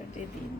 কাটে দিন।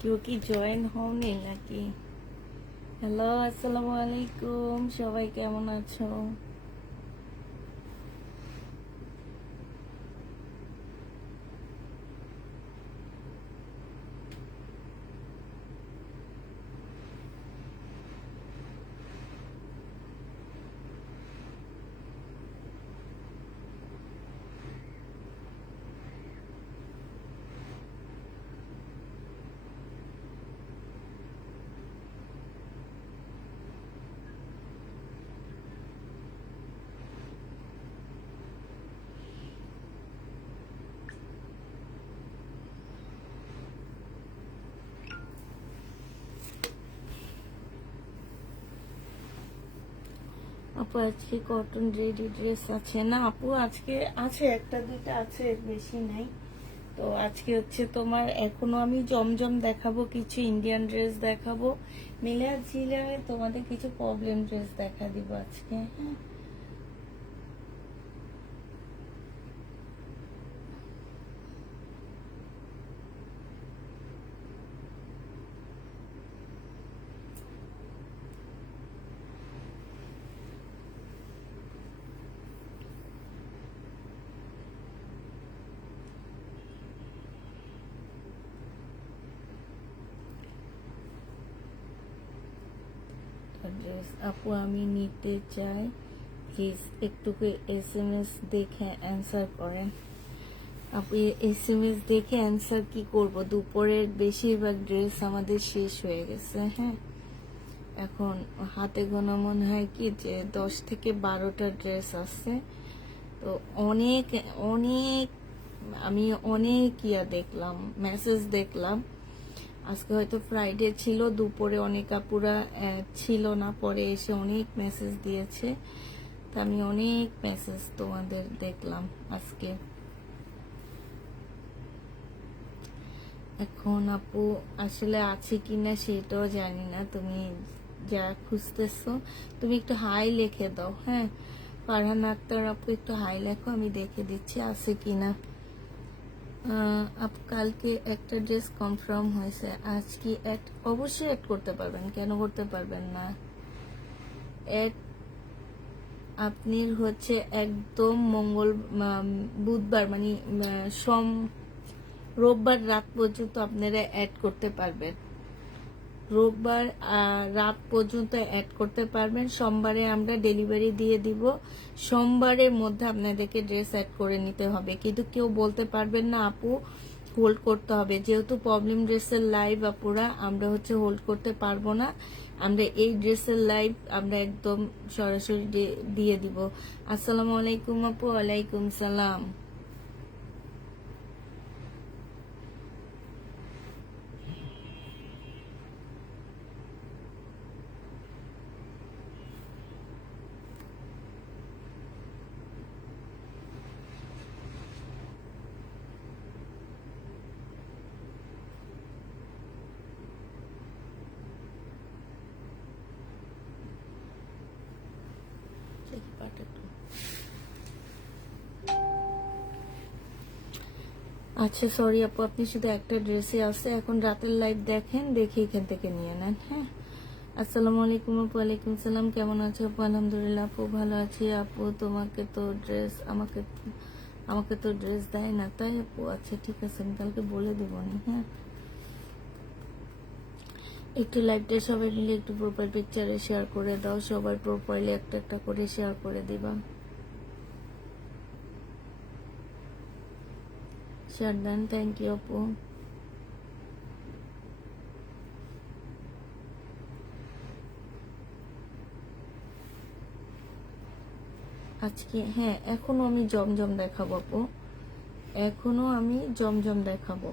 কেউ কি জয়েন হওনি নাকি? হ্যালো, আসসালামু আলাইকুম, সবাই কেমন আছো? আপু আজকে কটন রেডি ড্রেস আছে না? আপু আজকে আছে, একটা দুইটা আছে, বেশি নাই। তো আজকে হচ্ছে তোমার, এখনো আমি জমজম দেখাবো, কিছু ইন্ডিয়ান ড্রেস দেখাবো, মিলা ঝিলায় তোমাদের কিছু প্রবলেম ড্রেস দেখা দিব আজকে। হ্যাঁ, ড্রেস আপু আমি নিতে চাই, প্লিজ একটু SMS দেখে অ্যান্সার করেন। আপু SMS দেখে অ্যান্সার কি করব, দুপুরের বেশিরভাগ ড্রেস আমাদের শেষ হয়ে গেছে। হ্যাঁ, এখন হাতে গোনা মনে হয় কি যে 10 থেকে 12টা ড্রেস আছে। তো অনেক অনেক আমি অনেক দেখলাম, মেসেজ দেখলাম। আজকে হয়তো ফ্রাইডে ছিল, দুপুরে অনেক আপুরা ছিল না, পরে এসে অনেক মেসেজ দিয়েছে। তা আমি অনেক মেসেজ তোমাদের দেখলাম আজকে। এখন আপু আসলে আছে কিনা সেটাও জানি না। তুমি যা খুঁজতেছো তুমি একটু হাই লিখে দাও। হ্যাঁ, ফারহান আক্তার আপু একটু হাই লেখো, আমি দেখে দিচ্ছি আছে কিনা। আপু কালকে একটা ড্রেস কনফার্ম হয়েছে, আজ কি অ্যাড? অবশ্যই অ্যাড করতে পারবেন, কেন করতে পারবেন না? অ্যাড আপনি হচ্ছে একদম বুধবার মানে রোববার রাত পর্যন্ত আপনারা অ্যাড করতে পারবেন। রোববার রাত পর্যন্ত অ্যাড করতে পারবেন। সোমবারে আমরা ডেলিভারি দিয়ে দিব। সোমবারের মধ্যে আপনাদেরকে ড্রেস অ্যাড করে নিতে হবে, কিন্তু কেউ বলতে পারবেন না আপু হোল্ড করতে হবে, যেহেতু প্রবলেম ড্রেসের লাইভ আপুরা, আমরা হচ্ছে হোল্ড করতে পারবো না। আমরা এই ড্রেসের লাইভ আমরা একদম সরাসরি দিয়ে দিব। আসসালামু আলাইকুম আপু। ওয়ালাইকুম সালাম। আচ্ছা সরি আপু, আপনি শুধু একটা ড্রেসে আছে, এখন রাতের লাইভ দেখেন, দেখে এখান থেকে নিয়ে নেন। হ্যাঁ, আসসালামু আলাইকুম আপু। ওয়ালাইকুম সালাম, কেমন আছো আপু? আলহামদুলিল্লাহ আপু, ভালো আছি আপু। তোমাকে তো ড্রেস আমাকে আমাকে তো ড্রেস দেয় না তাই আপু? আচ্ছা ঠিক আছে, আমি কালকে বলে দেবো না। হ্যাঁ, একটু লাইভটা সবাই মিলে একটু প্রোফাইল পিকচারে শেয়ার করে দাও, সবার প্রোফাইলে একটা একটা করে শেয়ার করে দিবা। শেয়ার দেন, থ্যাংক ইউ আপু। আজকে হ্যাঁ, এখনো আমি জমজম দেখাবো আপু, এখনো আমি জমজম দেখাবো,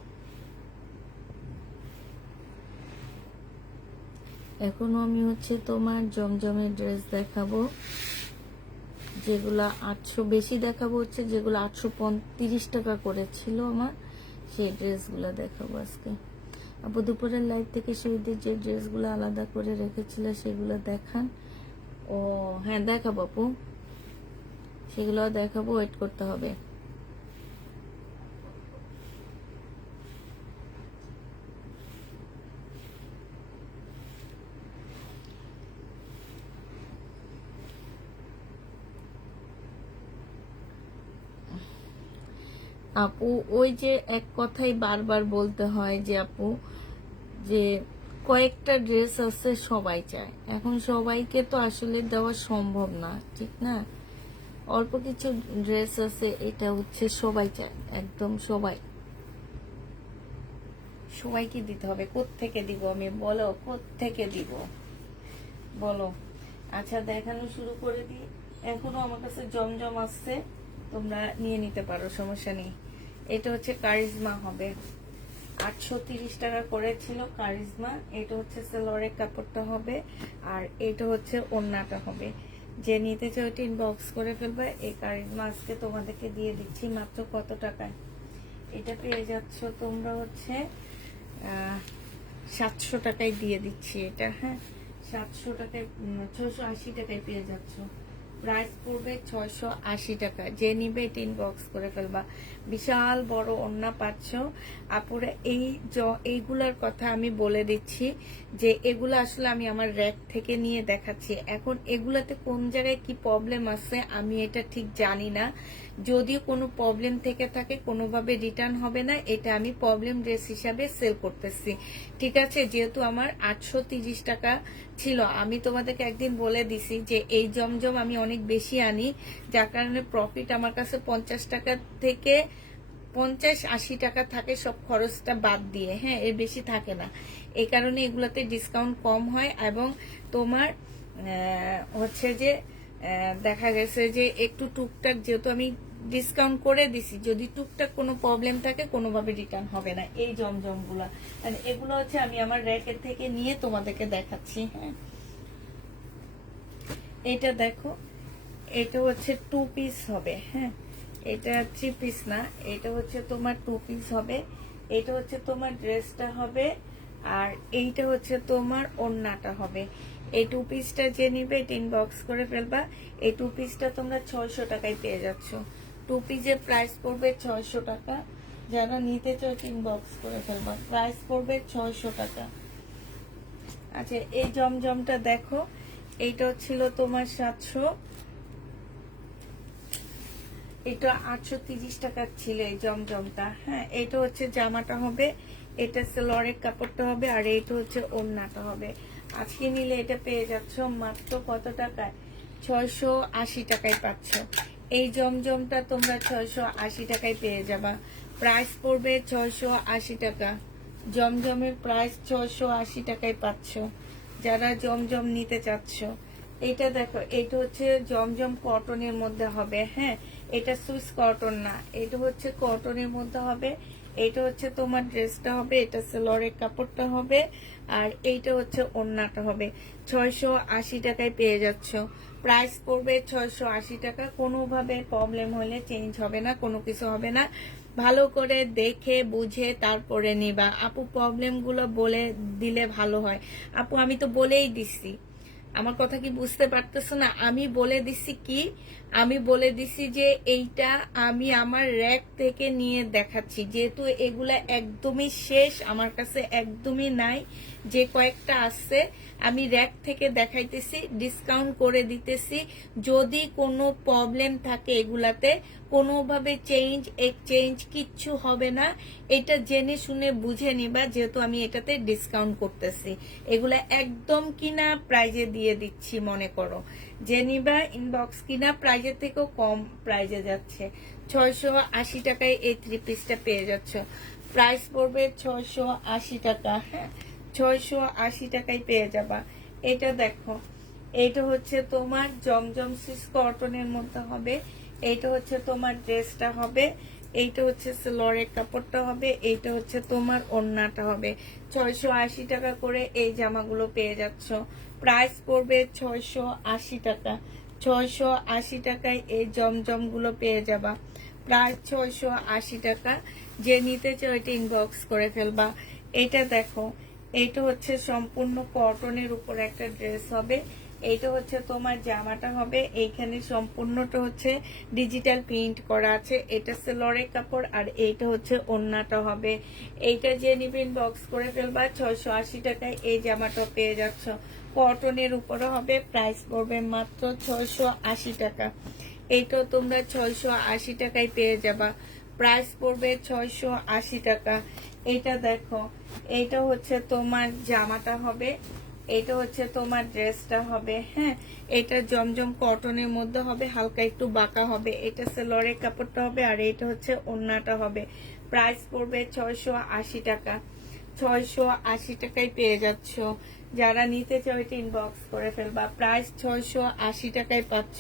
এখনো আমি হচ্ছে তোমার জমজমের ড্রেস দেখাবো, যেগুলা 800 বেশি দেখাবো, হচ্ছে যেগুলো 835 টাকা করেছিল আমার, সেই ড্রেসগুলো দেখাবো আজকে আপু। দুপুরের লাইভ থেকে শহীদের যে ড্রেসগুলো আলাদা করে রেখেছিল সেগুলো দেখান। ও হ্যাঁ দেখাবো আপু, সেগুলো দেখাবো, ওয়েট করতে হবে। আপু ওই যে এক কথাই বারবার বলতে হয় যে আপু, যে কয়েকটা ড্রেস আছে সবাই চায়, এখন সবাইকে তো আসলে দেওয়া সম্ভব না, ঠিক না? অল্প কিছু ড্রেস আছে, এটা হচ্ছে সবাই চায়, একদম সবাই, সবাইকে দিতে হবে। কোত্থেকে দিব আমি বলো, কোত্থেকে দিব বলো? আচ্ছা দেখানো শুরু করে দিই, এখনো আমার কাছে জমজম আসছে, তোমরা নিয়ে নিতে পারো, সমস্যা নেই। এটা হচ্ছে কারিজমা হবে, 830 টাকা করেছিল কারিজমা। এটা হচ্ছে সেলোয়ারের কাপড়টা হবে, আর এটা হচ্ছে ওড়নাটা হবে। যে নিতে চাও ওইটা ইনবক্স করে ফেলবে। এই কারিজমা আজকে তোমাদেরকে দিয়ে দিচ্ছি মাত্র কত টাকায়? এটা পেয়ে যাচ্ছ তোমরা হচ্ছে 700 টাকায় দিয়ে দিচ্ছি এটা। হ্যাঁ, 700 টাকায় 680 টাকায় পেয়ে যাচ্ছ। প্রাইস পড়বে 680 টাকা। যে নিবে এটা ইনবক্স করে ফেলবা। বিশাল বড় ওড়না পাচ্ছ আপুরা। এইগুলার কথা আমি বলে দিচ্ছি যে এগুলো আসলে আমি আমার র‍্যাক থেকে নিয়ে দেখাচ্ছি। এখন এগুলাতে কোন জায়গায় কি প্রবলেম আছে আমি এটা ঠিক জানি না। যদিও কোনো প্রবলেম থেকে থাকে, কোনোভাবে রিটার্ন হবে না, এটা আমি প্রবলেম ড্রেস হিসাবে সেল করতেছি, ঠিক আছে? যেহেতু আমার 830 টাকা ছিল, আমি তোমাদেরকে একদিন বলে দিছি যে এই জমজম আমি অনেক বেশি আনি, যার কারণে প্রফিট আমার কাছে 50 টাকা থেকে 50-80 টাকা থাকে, সব খরচটা বাদ দিয়ে। হ্যাঁ, এর বেশি থাকে না, এই কারণে এগুলোতে ডিসকাউন্ট কম হয়। এবং তোমার হচ্ছে যে দেখা গেছে যে একটু টুকটাক, যেহেতু আমি ডিসকাউন্ট করে দিছি, যদি টুকটাক কোনো প্রবলেম থাকে কোনোভাবে রিটার্ন হবে না এই জমজমগুলা। মানে এগুলো হচ্ছে আমি আমার র‍্যাকের থেকে নিয়ে তোমাদেরকে দেখাচ্ছি। হ্যাঁ, এটা দেখো, এটা হচ্ছে 2 পিস হবে। হ্যাঁ, এটা 3 পিস না, এটা হচ্ছে তোমার 2 পিস হবে। এটা হচ্ছে তোমার ড্রেসটা হবে, আর এইটা হচ্ছে তোমার ওড়নাটা হবে। এই 2 পিসটা যে নিবে এটা ইনবক্স করে ফেলবা। এই 2 পিসটা তোমরা 600 টাকায় পেয়ে যাচ্ছ। 2 পিসের প্রাইস পড়বে 600 টাকা। যারা নিতে চাও ইনবক্স করে ফেলবা, প্রাইস পড়বে 600 টাকা। আচ্ছা, এই জমজমটা দেখো, এইটা ছিল তোমার 700, এটা 830 টাকা ছিল এই জমজমটা। হ্যাঁ, এটা হচ্ছে জামাটা হবে, এটা সেলোয়ারের কাপড়টা হবে, আর এইটা হচ্ছে ওড়নাটা হবে। আজকে নিলে এটা পেয়ে যাচ্ছ মাত্র কত টাকায়? 680 টাকায় পাচ্ছ। এই জমজমটা তোমরা 680 টাকায় পেয়ে যাবা। প্রাইস পড়বে 680 টাকা। জমজমের প্রাইস 680 টাকায় পাচ্ছ যারা জমজম নিতে চাচ্ছ। এটা দেখো, এটা হচ্ছে জমজম কটনের মধ্যে হবে। হ্যাঁ, এটা সুইস কটন না, এটা হচ্ছে কটনের মধ্যে হবে। এটা হচ্ছে তোমার ড্রেসটা হবে, এটা সেলোয়ারের কাপড়টা হবে, আর এইটা হচ্ছে ওড়নাটা হবে। 680 টাকায় পেয়ে যাচ্ছ। প্রাইস পড়বে 680 টাকা। কোনোভাবে প্রবলেম হলে চেঞ্জ হবে না, কোনো কিছু হবে না। ভালো করে দেখে বুঝে তারপরে নিবা আপু। প্রবলেমগুলো বলে দিলে ভালো হয় আপু, আমি তো বলেই দিছি। আমার কথা কি বুঝতে পারতেছো না? আমি বলে দিছি কি, আমি বলে দিছি যে এইটা আমি আমার র‍্যাক থেকে নিয়ে দেখাচ্ছি, যেহেতু এগুলা একদমই শেষ, আমার কাছে একদমই নাই, যে কয়েকটা আছে আমি র‍্যাক থেকে দেখাইতেছি, ডিসকাউন্ট করে দিতেছি। যদি কোনো প্রবলেম থাকে এগুলাতে, কোনোভাবে চেঞ্জ এক্সচেঞ্জ কিচ্ছু হবে না, এটা জেনে শুনে বুঝে নিবা, যেহেতু আমি এটাতে ডিসকাউন্ট করতেছি। এগুলা একদম কিনা প্রাইজে দিয়ে দিচ্ছি, মনে করো যে নিবা ইনবক্স কিনা প্রাইজের থেকেও কম প্রাইজে যাচ্ছে। 680 টাকায় এই 3 পিসটা পেয়ে যাচ্ছ। প্রাইস পড়বে 680 টাকা। হ্যাঁ, 680 টাকায় পেয়ে যাবা। এটা দেখো, এটা হচ্ছে তোমার জমজম সুইস কটনের মধ্যে হবে, এইটা হচ্ছে তোমার ড্রেসটা হবে, এইটা হচ্ছে লরের কাপড়টা হবে, এইটা হচ্ছে তোমার ওড়নাটা হবে। 680 টাকা করে এই জামাগুলো পেয়ে যাচ্ছ। প্রাইস পড়বে 680 টাকা। 680 টাকায় এই জমজম গুলো পেয়ে যাবা। প্রাইস 680 টাকা। যে নিতে চাও এটা ইনবক্স করে ফেলবা। এটা দেখো, এইটা হচ্ছে সম্পূর্ণ কটনের উপর একটা ড্রেস হবে, এইটা হচ্ছে তোমার জামাটা হবে, এইখানে সম্পূর্ণটা হচ্ছে ডিজিটাল প্রিন্ট করা আছে, এটা সেলরের কাপড়, আর এইটা হচ্ছে ওড়নাটা হবে। এইটা যে নিবেন বক্স করে ফেলবা। 680 টাকায় এই জামাটা পেয়ে যাচ্ছ, কটনের উপরে হবে। প্রাইস পড়বে মাত্র 680 টাকা। এইটাও তোমরা 680 টাকায় পেয়ে যাবা। প্রাইস পড়বে 680 টাকা। এটা দেখো, এইটা হচ্ছে তোমার জামাটা হবে, এটা হচ্ছে তোমার ড্রেসটা হবে। হ্যাঁ, এটা জমজম কটনের মধ্যে হবে, হালকা একটু বাঁকা হবে, এটা সেলরের কাপড়টা হবে, আর এটা হচ্ছে ওড়নাটা হবে। প্রাইস পড়বে 680 টাকা। 680 টাকায় পেয়ে যাচ্ছ। যারা নিতে চাও এটা ইনবক্স করে ফেলবা। প্রাইস 680 টাকায় পাচ্ছ।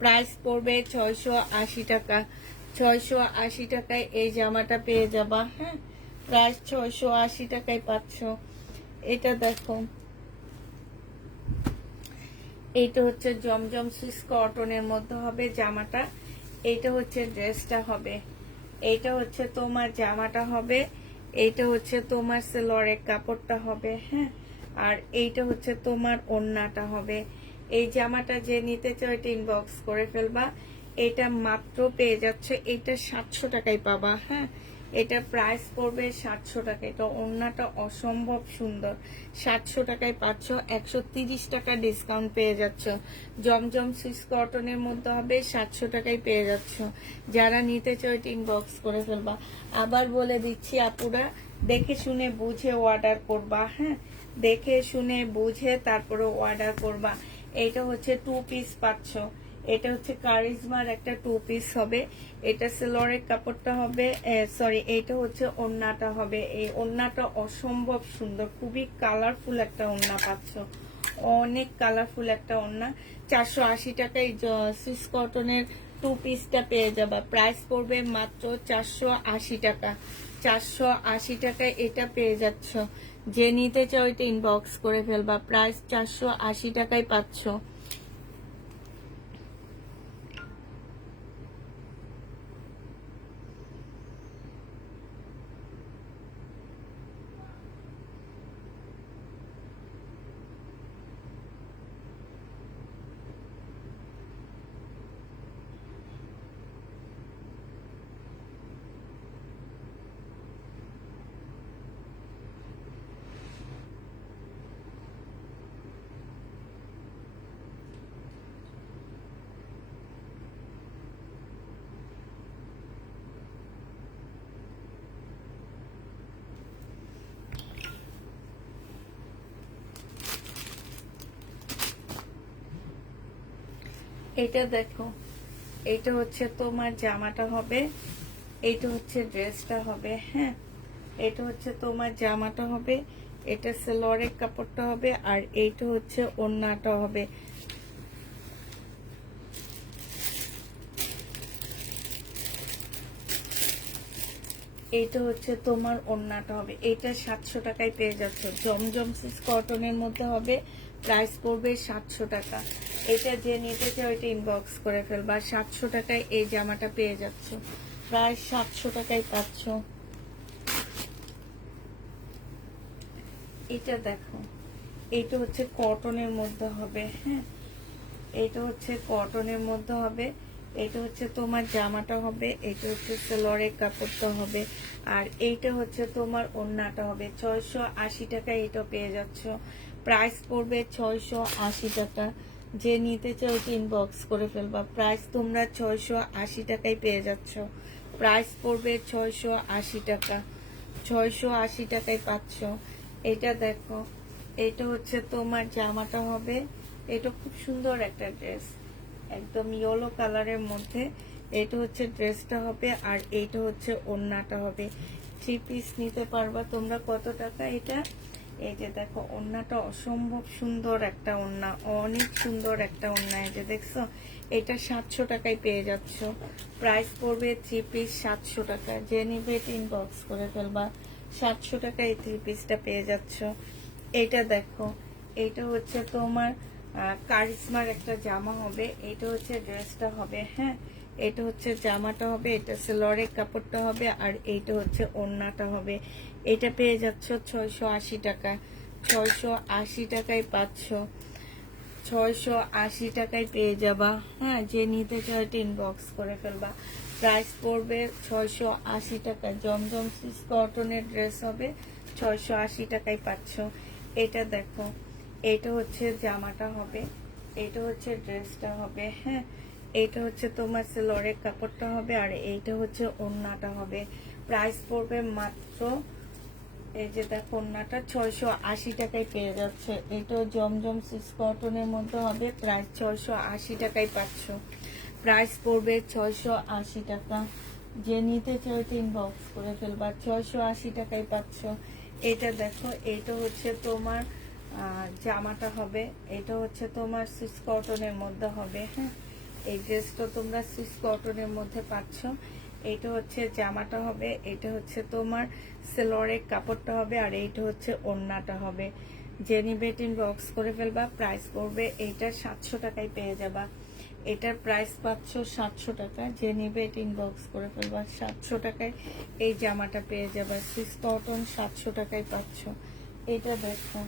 প্রাইস পড়বে 680 টাকা। 680 টাকায় এই জামাটা পেয়ে যাবা। হ্যাঁ, প্রাইস 680 টাকায় পাচ্ছ। এটা দেখো, এইটা হচ্ছে জমজম সুইস কটনের মধ্যে হবে জামাটা, এইটা হচ্ছে ড্রেসটা হবে, এইটা হচ্ছে তোমার জামাটা হবে, এইটা হচ্ছে তোমার সেলরের কাপড়টা হবে। হ্যাঁ, আর এইটা হচ্ছে তোমার ওড়নাটা হবে। এই জামাটা যে নিতে চাও এটা ইনবক্স করে ফেলবা। এটা মাত্র পেয়ে যাচ্ছে, এটা 700 টাকায় পাবা। হ্যাঁ, এটা প্রাইস পড়বে 700 টাকা। এটা ওড়নাটা অসম্ভব সুন্দর, 700 টাকায় পাচ্ছ। 130 টাকা ডিসকাউন্ট পেয়ে যাচ্ছ। জমজম সুইস কটনের মধ্যে হবে, 700 টাকায় পেয়ে যাচ্ছ। যারা নিতে চাও এটা ইনবক্স করে ফেলবা। আবার বলে দিচ্ছি আপুরা, দেখে শুনে বুঝে অর্ডার করবা। হ্যাঁ, দেখে শুনে বুঝে তারপরে অর্ডার করবা। এইটা হচ্ছে 2 পিস পাচ্ছ। এটা হচ্ছে কারিজমার একটা 2 পিস হবে, এটা সেলরের কাপড়টা হবে, সরি এইটা হচ্ছে ওড়নাটা হবে। এই ওড়নাটা অসম্ভব সুন্দর, খুবই কালারফুল একটা ওড়না পাচ্ছ, অনেক কালারফুল একটা ওড়না। 480 টাকায় সুইস কটনের 2 পিসটা পেয়ে যাবা। প্রাইস পড়বে মাত্র 480 টাকা। 480 টাকায় এটা পেয়ে যাচ্ছ। যে নিতে চাও এটা ইনবক্স করে ফেলবা। প্রাইস 480 টাকায় পাচ্ছ। এটা দেখো, এইটা হচ্ছে তোমার জামাটা হবে, এইটা হচ্ছে ড্রেসটা হবে। হ্যাঁ, এটা হচ্ছে তোমার জামাটা হবে, এটা সেলরের কাপড়টা হবে, আর এইটা হচ্ছে ওড়নাটা হবে। এইটা হচ্ছে তোমার ওড়নাটা হবে। এটা 700 টাকায় পেয়ে যাচ্ছ। জমজম সুইস কটনের মধ্যে হবে, প্রাইস পড়বে 700 টাকা। এটা যে নিতে চাও এটা ইনবক্স করে ফেলবা। 700 টাকায় এই জামাটা পেয়ে যাচ্ছ, প্রায় 700 টাকায় পাচ্ছ। এটা দেখো, এইটা হচ্ছে কটনের মধ্যে হবে, হ্যাঁ এটা হচ্ছে কটনের মধ্যে হবে। এটা হচ্ছে তোমার জামাটা হবে, এটা হচ্ছে সেলরের কাপড়টা হবে, আর এইটা হচ্ছে তোমার ওড়নাটা হবে। 680 টাকা এটা পেয়ে যাচ্ছ। প্রাইস পড়বে 680 টাকা। যে নিতে চাও ইনবক্স করে ফেলবা। প্রাইস তোমরা 680 টাকায় পেয়ে যাচ্ছ। প্রাইস পড়বে 680 টাকা। 680 টাকায় পাচ্ছ। এটা দেখো, এটা হচ্ছে তোমার জামাটা হবে। এটা খুব সুন্দর একটা ড্রেস, একদম ইয়েলো কালারের মধ্যে। এটা হচ্ছে ড্রেসটা হবে, আর এইটা হচ্ছে ওড়নাটা হবে। 3 পিস নিতে পারবা তোমরা। কত টাকা এটা? এই যে দেখো, ওড়নাটা অসম্ভব সুন্দর একটা ওড়না, অনেক সুন্দর একটা ওড়না। এই যে দেখছো, এটা 700 টাকায় পেয়ে যাচ্ছ। প্রাইস পড়বে 3 পিস 700 টাকা। যে নিবে ইনবক্স করে ফেলবা। 700 টাকায় 3 পিসটা পেয়ে যাচ্ছ। এটা দেখো, এটা হচ্ছে তোমার কারিশমার একটা জামা হবে। এটা হচ্ছে ড্রেসটা হবে, হ্যাঁ এটা হচ্ছে জামাটা হবে, এটা সেলরের কাপড়টা হবে, আর এইটা হচ্ছে ওড়নাটা হবে। এটা পেয়ে যাচ্ছ 680 টাকা। 680 টাকায় পাচ্ছ। 680 টাকায় পেয়ে যাবা, হ্যাঁ যে নিতে চাও ইনবক্স করে ফেলবা। প্রাইস পড়বে 680 টাকা। জমজম সিস কটনের ড্রেস হবে, 680 টাকায় পাচ্ছ। এটা দেখো, এটা হচ্ছে জামাটা হবে, এটা হচ্ছে ড্রেসটা হবে, হ্যাঁ এটা হচ্ছে তোমার সেলরের কাপড়টা হবে, আর এইটা হচ্ছে ওড়নাটা হবে। প্রাইস পড়বে মাত্র, এই যে দেখো ওড়নাটা 680 টাকায় পেয়ে যাচ্ছে। এটাও জমজম সিস কটনের মধ্যে হবে। প্রাইস 680 টাকায় পাচ্ছ। প্রাইস পড়বে 680 টাকা। যে নিতে চাও ইনবক্স করে ফেলবা। 680 টাকায় পাচ্ছ। এটা দেখো, এটা হচ্ছে তোমার জামাটা হবে, এটা হচ্ছে তোমার সুইস কটনের মধ্যে হবে, হ্যাঁ এই ড্রেসটা তোমরা সুইস কটনের মধ্যে পাচ্ছ। এটা হচ্ছে জামাটা হবে, এটা হচ্ছে তোমার সেলরের কাপড়টা হবে, আর এইটা হচ্ছে ওড়নাটা হবে। যে নিবে ইনবক্স করে ফেলবা। প্রাইস পড়বে এইটা 700 টাকায় পেয়ে যাবা। এটার প্রাইস পাচ্ছ 700 টাকা। যে নিবে ইনবক্স করে ফেলবা। 700 টাকায় এই জামাটা পেয়ে যাবা। সুইস কটন 700 টাকায় পাচ্ছ। এটা দেখো,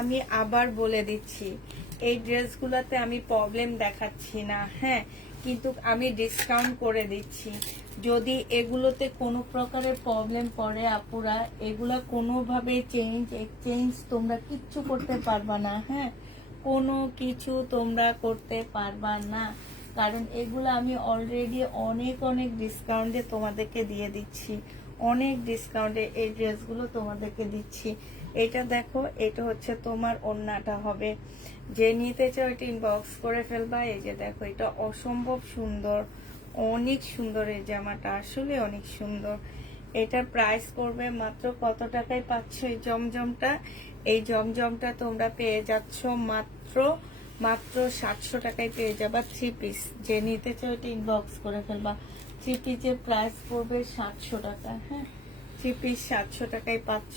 আমি আবার বলে দিচ্ছি, এই ড্রেসগুলোতে আমি প্রবলেম দেখাচ্ছি না, হ্যাঁ কিন্তু আমি ডিসকাউন্ট করে দিচ্ছি। যদি এগুলোতে কোনো প্রকারের প্রবলেম পড়ে আপুরা, এগুলা কোনোভাবে এক্সচেঞ্জ তোমরা কিচ্ছু করতে পারবা না, হ্যাঁ কোনো কিছু তোমরা করতে পারবা না। কারণ এগুলো আমি অলরেডি অনেক অনেক ডিসকাউন্টে তোমাদেরকে দিয়ে দিচ্ছি। অনেক ডিসকাউন্টে এই ড্রেসগুলো তোমাদেরকে দিচ্ছি। এটা দেখো, এটা হচ্ছে তোমার ওড়নাটা হবে। যে নিতে চাও এটা ইনবক্স করে ফেলবা। এই যে দেখো, এটা অসম্ভব সুন্দর, অনেক সুন্দর এই জামাটা, আসলে অনেক সুন্দর। এটার প্রাইস পড়বে মাত্র কত টাকায় পাচ্ছ এই জমজমটা? এই জমজমটা তোমরা পেয়ে যাচ্ছ মাত্র মাত্র 700 টাকায় পেয়ে যাবা 3 পিস। যে নিতে চাও এটা ইনবক্স করে ফেলবা। 3 পিসের প্রাইস পড়বে 700 টাকা, হ্যাঁ 3 পিস 700 টাকায় পাচ্ছ।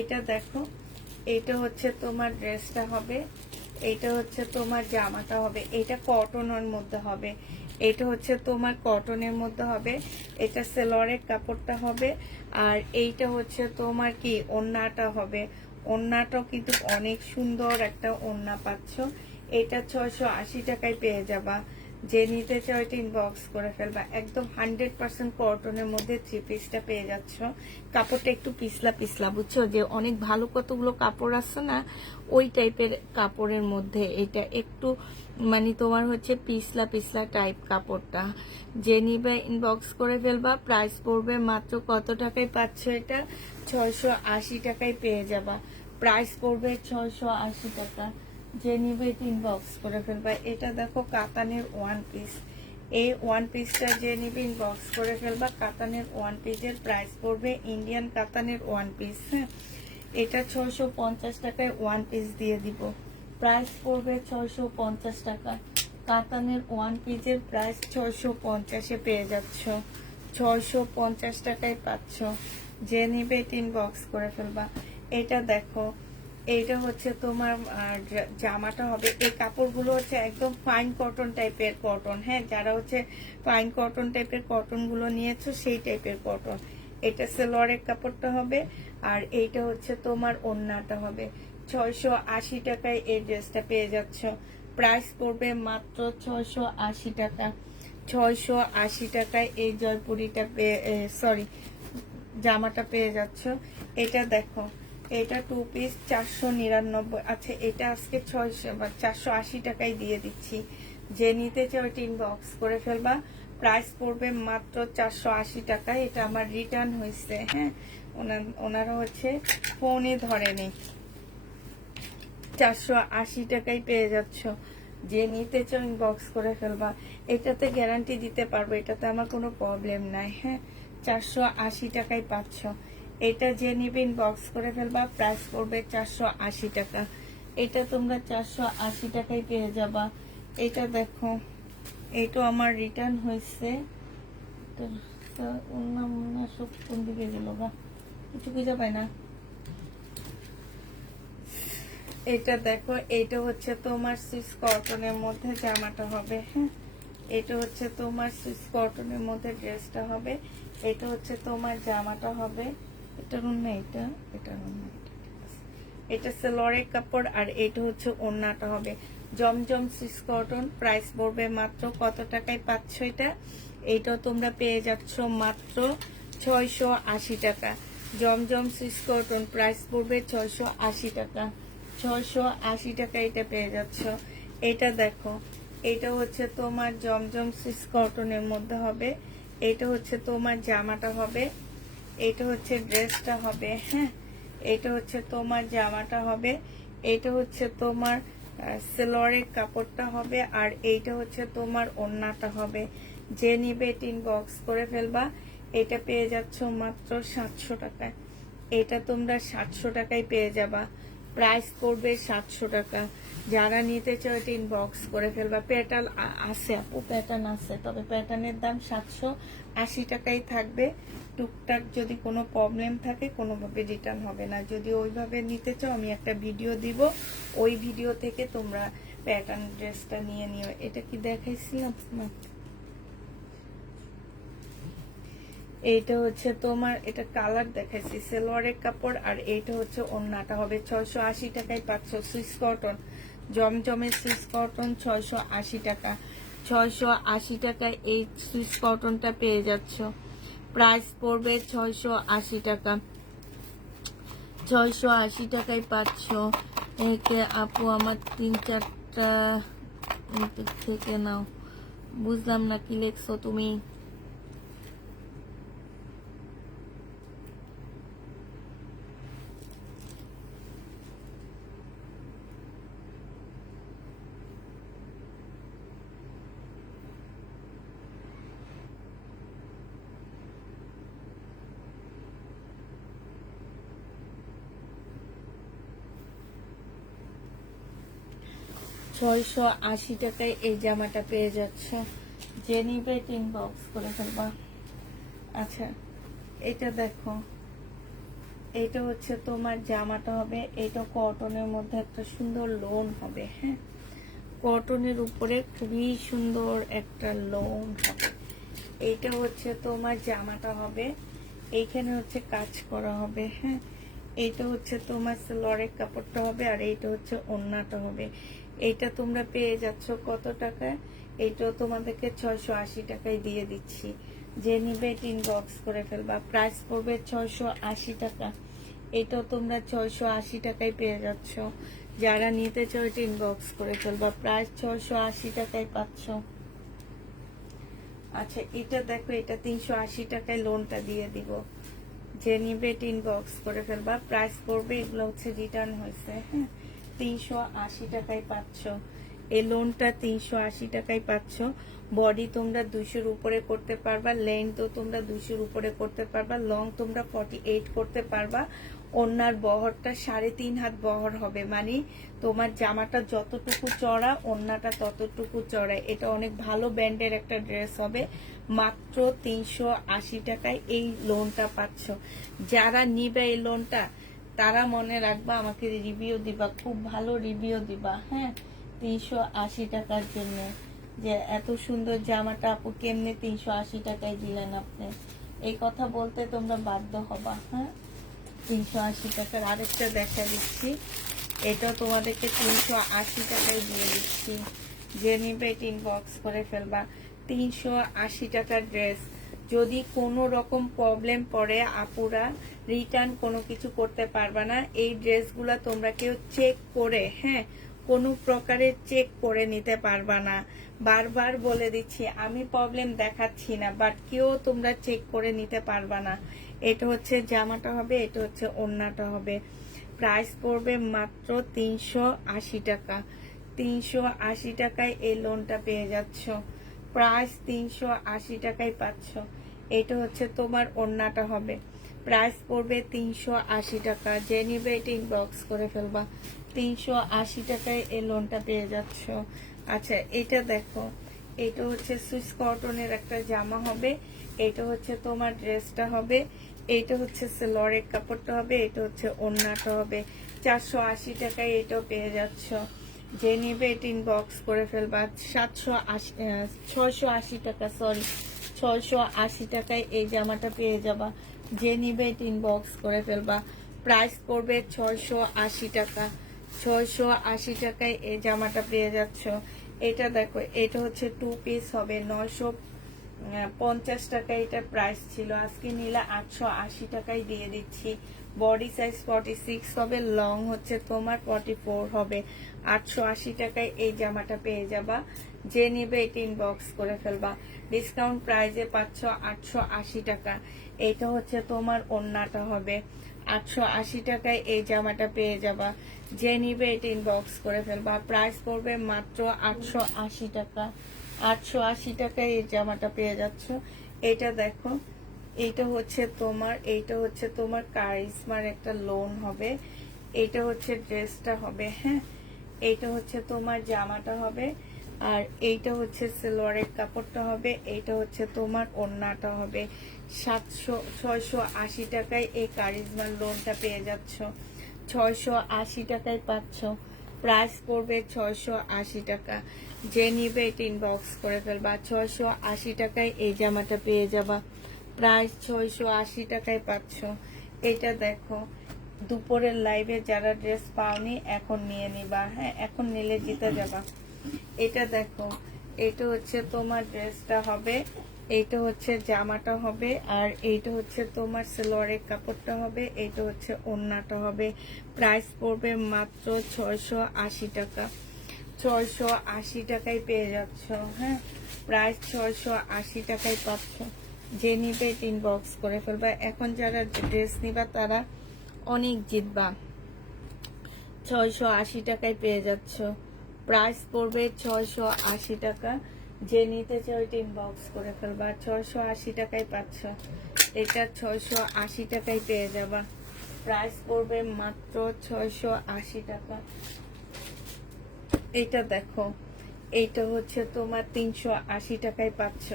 এটা দেখো, এটা হচ্ছে তোমার ড্রেসটা হবে, এটা হচ্ছে তোমার জামাটা হবে। এটা কটনের মধ্যে হবে, এটা হচ্ছে তোমার কটনের মধ্যে হবে। এটা সেলরের কাপড়টা হবে, আর এইটা হচ্ছে তোমার কি ওড়নাটা হবে। ওড়নাটাও কিন্তু অনেক সুন্দর একটা ওড়না পাচ্ছ। এটা 680 টাকায় পেয়ে যাবা। যে নিতে চাও এটা ইনবক্স করে ফেলবা। একদম 100% কটনের মধ্যে 3 পিসটা পেয়ে যাচ্ছ। কাপড়টা একটু পিছলা পিছলা, বুঝছো, যে অনেক ভালো কতগুলো কাপড় আছে না, ওই টাইপের কাপড়ের মধ্যে এটা একটু মানে তোমার হচ্ছে পিছলা পিছলা টাইপ কাপড়টা। যে নিবে ইনবক্স করে ফেলবা। প্রাইস পড়বে মাত্র কত টাকায় পাচ্ছ এটা? 680 টাকায় পেয়ে যাবা। প্রাইস পড়বে 680 টাকা। যে নিবে ইনবক্স করে ফেলবা। এটা দেখো, কাতানের ওয়ান পিস। এই ওয়ান পিসটা যে নিবে ইনবক্স করে ফেলবা। কাতানের ওয়ান পিসের প্রাইস পড়বে, ইন্ডিয়ান কাতানের ওয়ান পিস, হ্যাঁ এটা 650 টাকায় ওয়ান পিস দিয়ে দিব। প্রাইস পড়বে 650 টাকা। কাতানের ওয়ান পিসের প্রাইস 650-এ পেয়ে যাচ্ছ। 650 টাকায় পাচ্ছ। যে নিবে ইনবক্স করে ফেলবা। এটা দেখো, এইটা হচ্ছে তোমার জামাটা হবে। এই কাপড়গুলো হচ্ছে একদম ফাইন কটন টাইপের কটন, হ্যাঁ, যারা হচ্ছে ফাইন কটন টাইপের কটন গুলো নিয়েছো সেই টাইপের কটন। এটা সেলোয়ারের কাপড়টা হবে, আর এইটা হচ্ছে তোমার ওড়নাটা হবে। 680 টাকায় এই ড্রেসটা পেয়ে যাচ্ছ। প্রাইস পড়বে মাত্র 680 টাকা। 680 টাকায় এই জয়পুরিটা পেয়ে, সরি, জামাটা পেয়ে যাচ্ছ। এটা দেখো, এটা 2 পিস 499। আচ্ছা, এটা আজকে 480 টাকায় দিয়ে দিচ্ছি। যে নিতে চাও টিন বক্স করে ফেলবা। প্রাইস পড়বে মাত্র 480 টাকায়। এটা আমার রিটার্ন হয়েছে, হ্যাঁ, ওনারা হচ্ছে ফোনে ধরেনি। 480 টাকায় পেয়ে যাচ্ছ। যে নিতে চাও ইনবক্স করে ফেলবা। এটাতে গ্যারান্টি দিতে পারবো, এটাতে আমার কোনো প্রবলেম নাই, হ্যাঁ। 480 টাকায় পাচ্ছ। এটা যে নিবে ইনবক্স করে ফেলবা। প্রাইস পড়বে 480 টাকা। এটা তোমরা 480 টাকায় পেয়ে যাবা। এটা দেখো, এইটা আমার রিটার্ন হয়েছে। সব কোন দিকে গেল বা কিছু বুঝা পাই না। এটা দেখো, এইটা হচ্ছে তোমার সুইস কটনের মধ্যে জামাটা হবে, হ্যাঁ। এটা হচ্ছে তোমার সুইস কটনের মধ্যে ড্রেসটা হবে। এটা হচ্ছে তোমার জামাটা হবে। এটা রুমে, এটা রুমে, এটা সেলোয়ারের কাপড়, আর এটা হচ্ছে ওড়নাটা হবে। জমজম সুইস কটন। প্রাইস পড়বে মাত্র কত টাকায় পাচ্ছ এটা? এইটাও তোমরা পেয়ে যাচ্ছ মাত্র 680 টাকা। জমজম সুইস কটন প্রাইস পড়বে 680 টাকা। 680 টাকা এটা পেয়ে যাচ্ছ। এটা দেখো, এটা হচ্ছে তোমার জমজম সুইস কটনের মধ্যে হবে। এটা হচ্ছে তোমার জামাটা হবে। এটা হচ্ছে ড্রেসটা হবে, হ্যাঁ। এটা হচ্ছে তোমার জামাটা হবে। এটা হচ্ছে তোমার সেলোয়ারের কাপড়টা হবে, আর এইটা হচ্ছে তোমার ওড়নাটা হবে। যে নিবে টিন বক্স করে ফেলবা। এটা পেয়ে যাচ্ছ মাত্র 700 টাকায়। এটা তোমরা 700 টাকায় পেয়ে যাবা। প্রাইস পড়বে 700 টাকা। যারা নিতে চাও টিন বক্স করে ফেলবা। প্যাটার্ন আছে আপু, প্যাটার্ন আছে, তবে প্যাটার্নের দাম 780 টাকাই থাকবে। টুকটাক যদি কোনো প্রবলেম থাকে কোনোভাবে রিটার্ন হবে না। যদি ওইভাবে নিতে চাও আমি একটা ভিডিও দিব, ওই ভিডিও থেকে তোমরা প্যাটার্ন ড্রেসটা নিয়ে নিও। এটা কি দেখাইছিলাম? এইটা হচ্ছে তোমার, এটা কালার দেখাইছি, সেলোয়ারের কাপড়, আর এইটা হচ্ছে ওড়নাটা হবে। 680 টাকায় পাচ্ছ। সুইস কটন, জমজমের সুইস কটন 680 টাকা। 680 টাকায় এই সুইস কটনটা পেয়ে যাচ্ছ। প্রাইস পড়বে 680 টাকা। 680 টাকায় পাচ্ছ। একে আপু আমার 3-4টা থেকে নাও। বুঝলাম না কি লেখছো তুমি। ছয়শো আশি টাকায় এই জামাটা পেয়ে যাচ্ছে। যে নিবে টিন বক্স করে ফেলবা। আচ্ছা, এটা দেখো, এটা হচ্ছে তোমার জামাটা হবে। এটা কটনের মধ্যে একটা সুন্দর লোন হবে, হ্যাঁ, কটনের উপরে খুবই সুন্দর একটা লোন হবে। এইটা হচ্ছে তোমার জামাটা হবে। এইখানে হচ্ছে কাজ করা হবে, হ্যাঁ। এইটা হচ্ছে তোমার সেলোয়ারের কাপড়টা হবে, আর এইটা হচ্ছে ওড়নাটা হবে। এইটা তোমরা পেয়ে যাচ্ছ কত টাকায়? এইটাও তোমাদেরকে 680 টাকায় দিয়ে দিচ্ছি। যে নিবে টিন বক্স করে ফেলবা। প্রাইস পড়বে 680 টাকা। এটাও তোমরা 680 টাকায় পেয়ে যাচ্ছ। যারা নিতে চাও টিন বক্স করে ফেলবা। প্রাইস 680 টাকায় পাচ্ছ। আচ্ছা, এটা দেখো, এটা 380 টাকায় লোনটা দিয়ে দিব। যে নিবে টিন বক্স করে ফেলবা। প্রাইস পড়বে, এগুলো হচ্ছে রিটার্ন হয়েছে, হ্যাঁ, 380 টাকায় পাচ্ছ। এই লোনটা 380 টাকায় পাচ্ছ। বডি তোমরা 200-র উপরে করতে পারবা, লেন্থও তোমরা 200-র উপরে করতে পারবা, লং তোমরা 48 করতে পারবা। ওড়নার বহরটা 3.5 হাত বহর হবে, মানে তোমার জামাটা যতটুকু চড়া ওড়নাটা ততটুকু চড়া। এটা অনেক ভালো ব্র্যান্ডের একটা ড্রেস হবে। মাত্র 380 টাকায় এই লোনটা পাচ্ছ। যারা নিবে এই লোনটা তারা মনে রাখবা, আমাকে রিভিউ দিবা, খুব ভালো রিভিউ দিবা। হ্যাঁ, 380 টাকার জন্য যে এত সুন্দর জামাটা আপু কেমনে 380 টাকায় দিলেন আপনি, এই কথা বলতে তোমরা বাধ্য হবা। হ্যাঁ, 380 টাকার আরেকটা দেখা দিচ্ছি, এটা তোমাদেরকে 380 টাকায় দিয়ে দিচ্ছি। যে নিবে ইনবক্স করে ফেলবা। 380 টাকার ড্রেস। যদি কোনো রকম প্রবলেম পড়ে আপুরা রিটার্ন কোনো কিছু করতে পারবা না। এই ড্রেসগুলা তোমরা কেউ চেক করে, হ্যাঁ, কোনো প্রকারের চেক করে নিতে পারবা না। বারবার বলে দিচ্ছি, আমি প্রবলেম দেখাচ্ছি না, বাট কেউ তোমরা চেক করে নিতে পারবা না। এটা হচ্ছে জামাটা হবে, এটা হচ্ছে ওড়নাটা হবে। প্রাইস পড়বে মাত্র 380 টাকা। 380 টাকায় এই লোনটা পেয়ে যাচ্ছ। প্রাইস 380 টাকায় পাচ্ছ। এটা হচ্ছে তোমার ওড়নাটা হবে। প্রাইস পড়বে 380 টাকা। যে নিবে এটা ইনবক্স করে ফেলবা। 380 টাকায় এই লোনটা পেয়ে যাচ্ছ। আচ্ছা, এটা দেখো, এটা হচ্ছে সুইস কটনের একটা জামা হবে, এটা হচ্ছে তোমার ড্রেসটা হবে, এটা হচ্ছে সেলরের কাপড়টা হবে, এটা হচ্ছে ওড়নাটা হবে। 480 টাকায় এটাও পেয়ে যাচ্ছ। যে নিবে এটা ইনবক্স করে ফেলবা। 680 টাকা, সরি 680 টাকায় এই জামাটা পেয়ে যাবা। যে নিবে এটা ইনবক্স করে ফেলবা। প্রাইস পড়বে 680 টাকা। 680 টাকায় এই জামাটা পেয়ে যাচ্ছ। এটা দেখো, এটা হচ্ছে 2 পিস হবে, 950 টাকা এটা প্রাইস ছিল, আজকে নিলে 880 টাকায় দিয়ে দিচ্ছি। বডি সাইজ 46 হবে, লং হচ্ছে তোমার 44 হবে। 880 টাকায় এই জামাটা পেয়ে যাবা। যে নিবে এটা ইনবক্স করে ফেলবা। ডিসকাউন্ট প্রাইসে পাচ্ছ 880 টাকা। এটা হচ্ছে তোমার ওড়নাটা হবে। 880 টাকায় এই জামাটা পেয়ে যাবা। যে নিবে এটা ইনবক্স করে ফেলবা। প্রাইস পড়বে মাত্র 880 টাকা। 880 টাকায় এই জামাটা পেয়ে যাচ্ছ। এটা দেখো, এইটা হচ্ছে তোমার কারিশমার একটা লোন হবে। এইটা হচ্ছে ড্রেসটা হবে। হ্যাঁ, এইটা হচ্ছে তোমার জামাটা হবে, আর এইটা হচ্ছে সেলোয়ারের কাপড়টা হবে, এইটা হচ্ছে তোমার ওড়নাটা হবে। 680 টাকায় এই কারিজমার লোনটা পেয়ে যাচ্ছ। 680 টাকায় পাচ্ছ। প্রাইস পড়বে 680 টাকা। যে নিবে এটা ইনবক্স করে ফেলবা। 680 টাকায় এই জামাটা পেয়ে যাবা। প্রাইস 680 টাকায় পাচ্ছ। এটা দেখো, দুপুরের লাইভে যারা ড্রেস পাওনি এখন নিয়ে নিবা। হ্যাঁ, এখন নিলে জিতে যাবা। এটা দেখো, এটা হচ্ছে তোমার ড্রেসটা হবে, এইটা হচ্ছে জামাটা হবে, আর এইটা হচ্ছে তোমার সেলোয়ারের কাপড়টা হবে, এইটা হচ্ছে ওড়নাটা হবে। প্রাইস পড়বে মাত্র 680 টাকা। 680 টাকায় পেয়ে যাচ্ছ। হ্যাঁ, প্রাইস 680 টাকায় পাচ্ছ। যে নিবে ইনবক্স করে ফেলবা। এখন যারা ড্রেস নিবা তারা অনেক জিতবা। 680 টাকায় পেয়ে যাচ্ছ। প্রাইস পড়বে 680 টাকা। যে নিতে চাও এটা ইনবক্স করে ফেলবা। 680 টাকায় পাচ্ছ। এটা 680 টাকায় পেয়ে যাবা। প্রাইস পড়বে মাত্র 680 টাকা। এটা দেখো, এইটা হচ্ছে তোমার 380 টাকায় পাচ্ছ।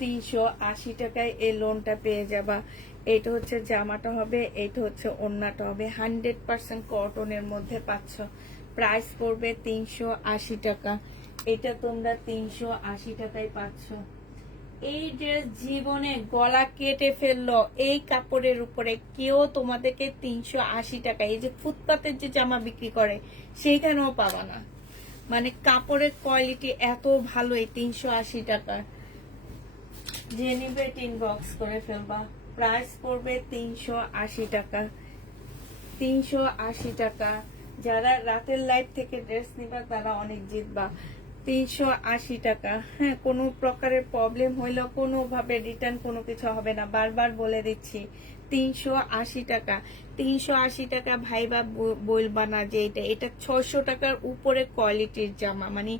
380 টাকায় এই লোনটা পেয়ে যাবা। এটা হচ্ছে জামাটা হবে, এটা হচ্ছে ওড়নাটা হবে। 100% কটনের মধ্যে পাচ্ছ। প্রাইস পড়বে 380 টাকা। এটা তোমরা 380 টাকায় পাচ্ছ। এই ড্রেস জীবনে গলা কেটে ফেললো এই কাপড়ের উপরে কেউ তোমাদেরকে 380 টাকা, এই যে ফুটপাতের যে জামা বিক্রি করে সেইখানেও পাবা না। মানে কাপড়ের কোয়ালিটি এত ভালো এই 380 টাকার। যে নিবে ইনবক্স করে ফেলবা। প্রাইস পড়বে 380 টাকা। 380 টাকা। যারা রাতের লাইভ থেকে ড্রেস নিবা তারা অনেক জিতবা। 380 টাকা। হ্যাঁ, কোনো প্রকারের প্রবলেম হইলো কোনোভাবে রিটার্ন কোনো কিছু হবে না, বারবার বলে দিচ্ছি। 380 টাকা। 380 টাকা ভাইবা বলবা না যে এটা 600 টাকার উপরে কোয়ালিটির জামা। মানে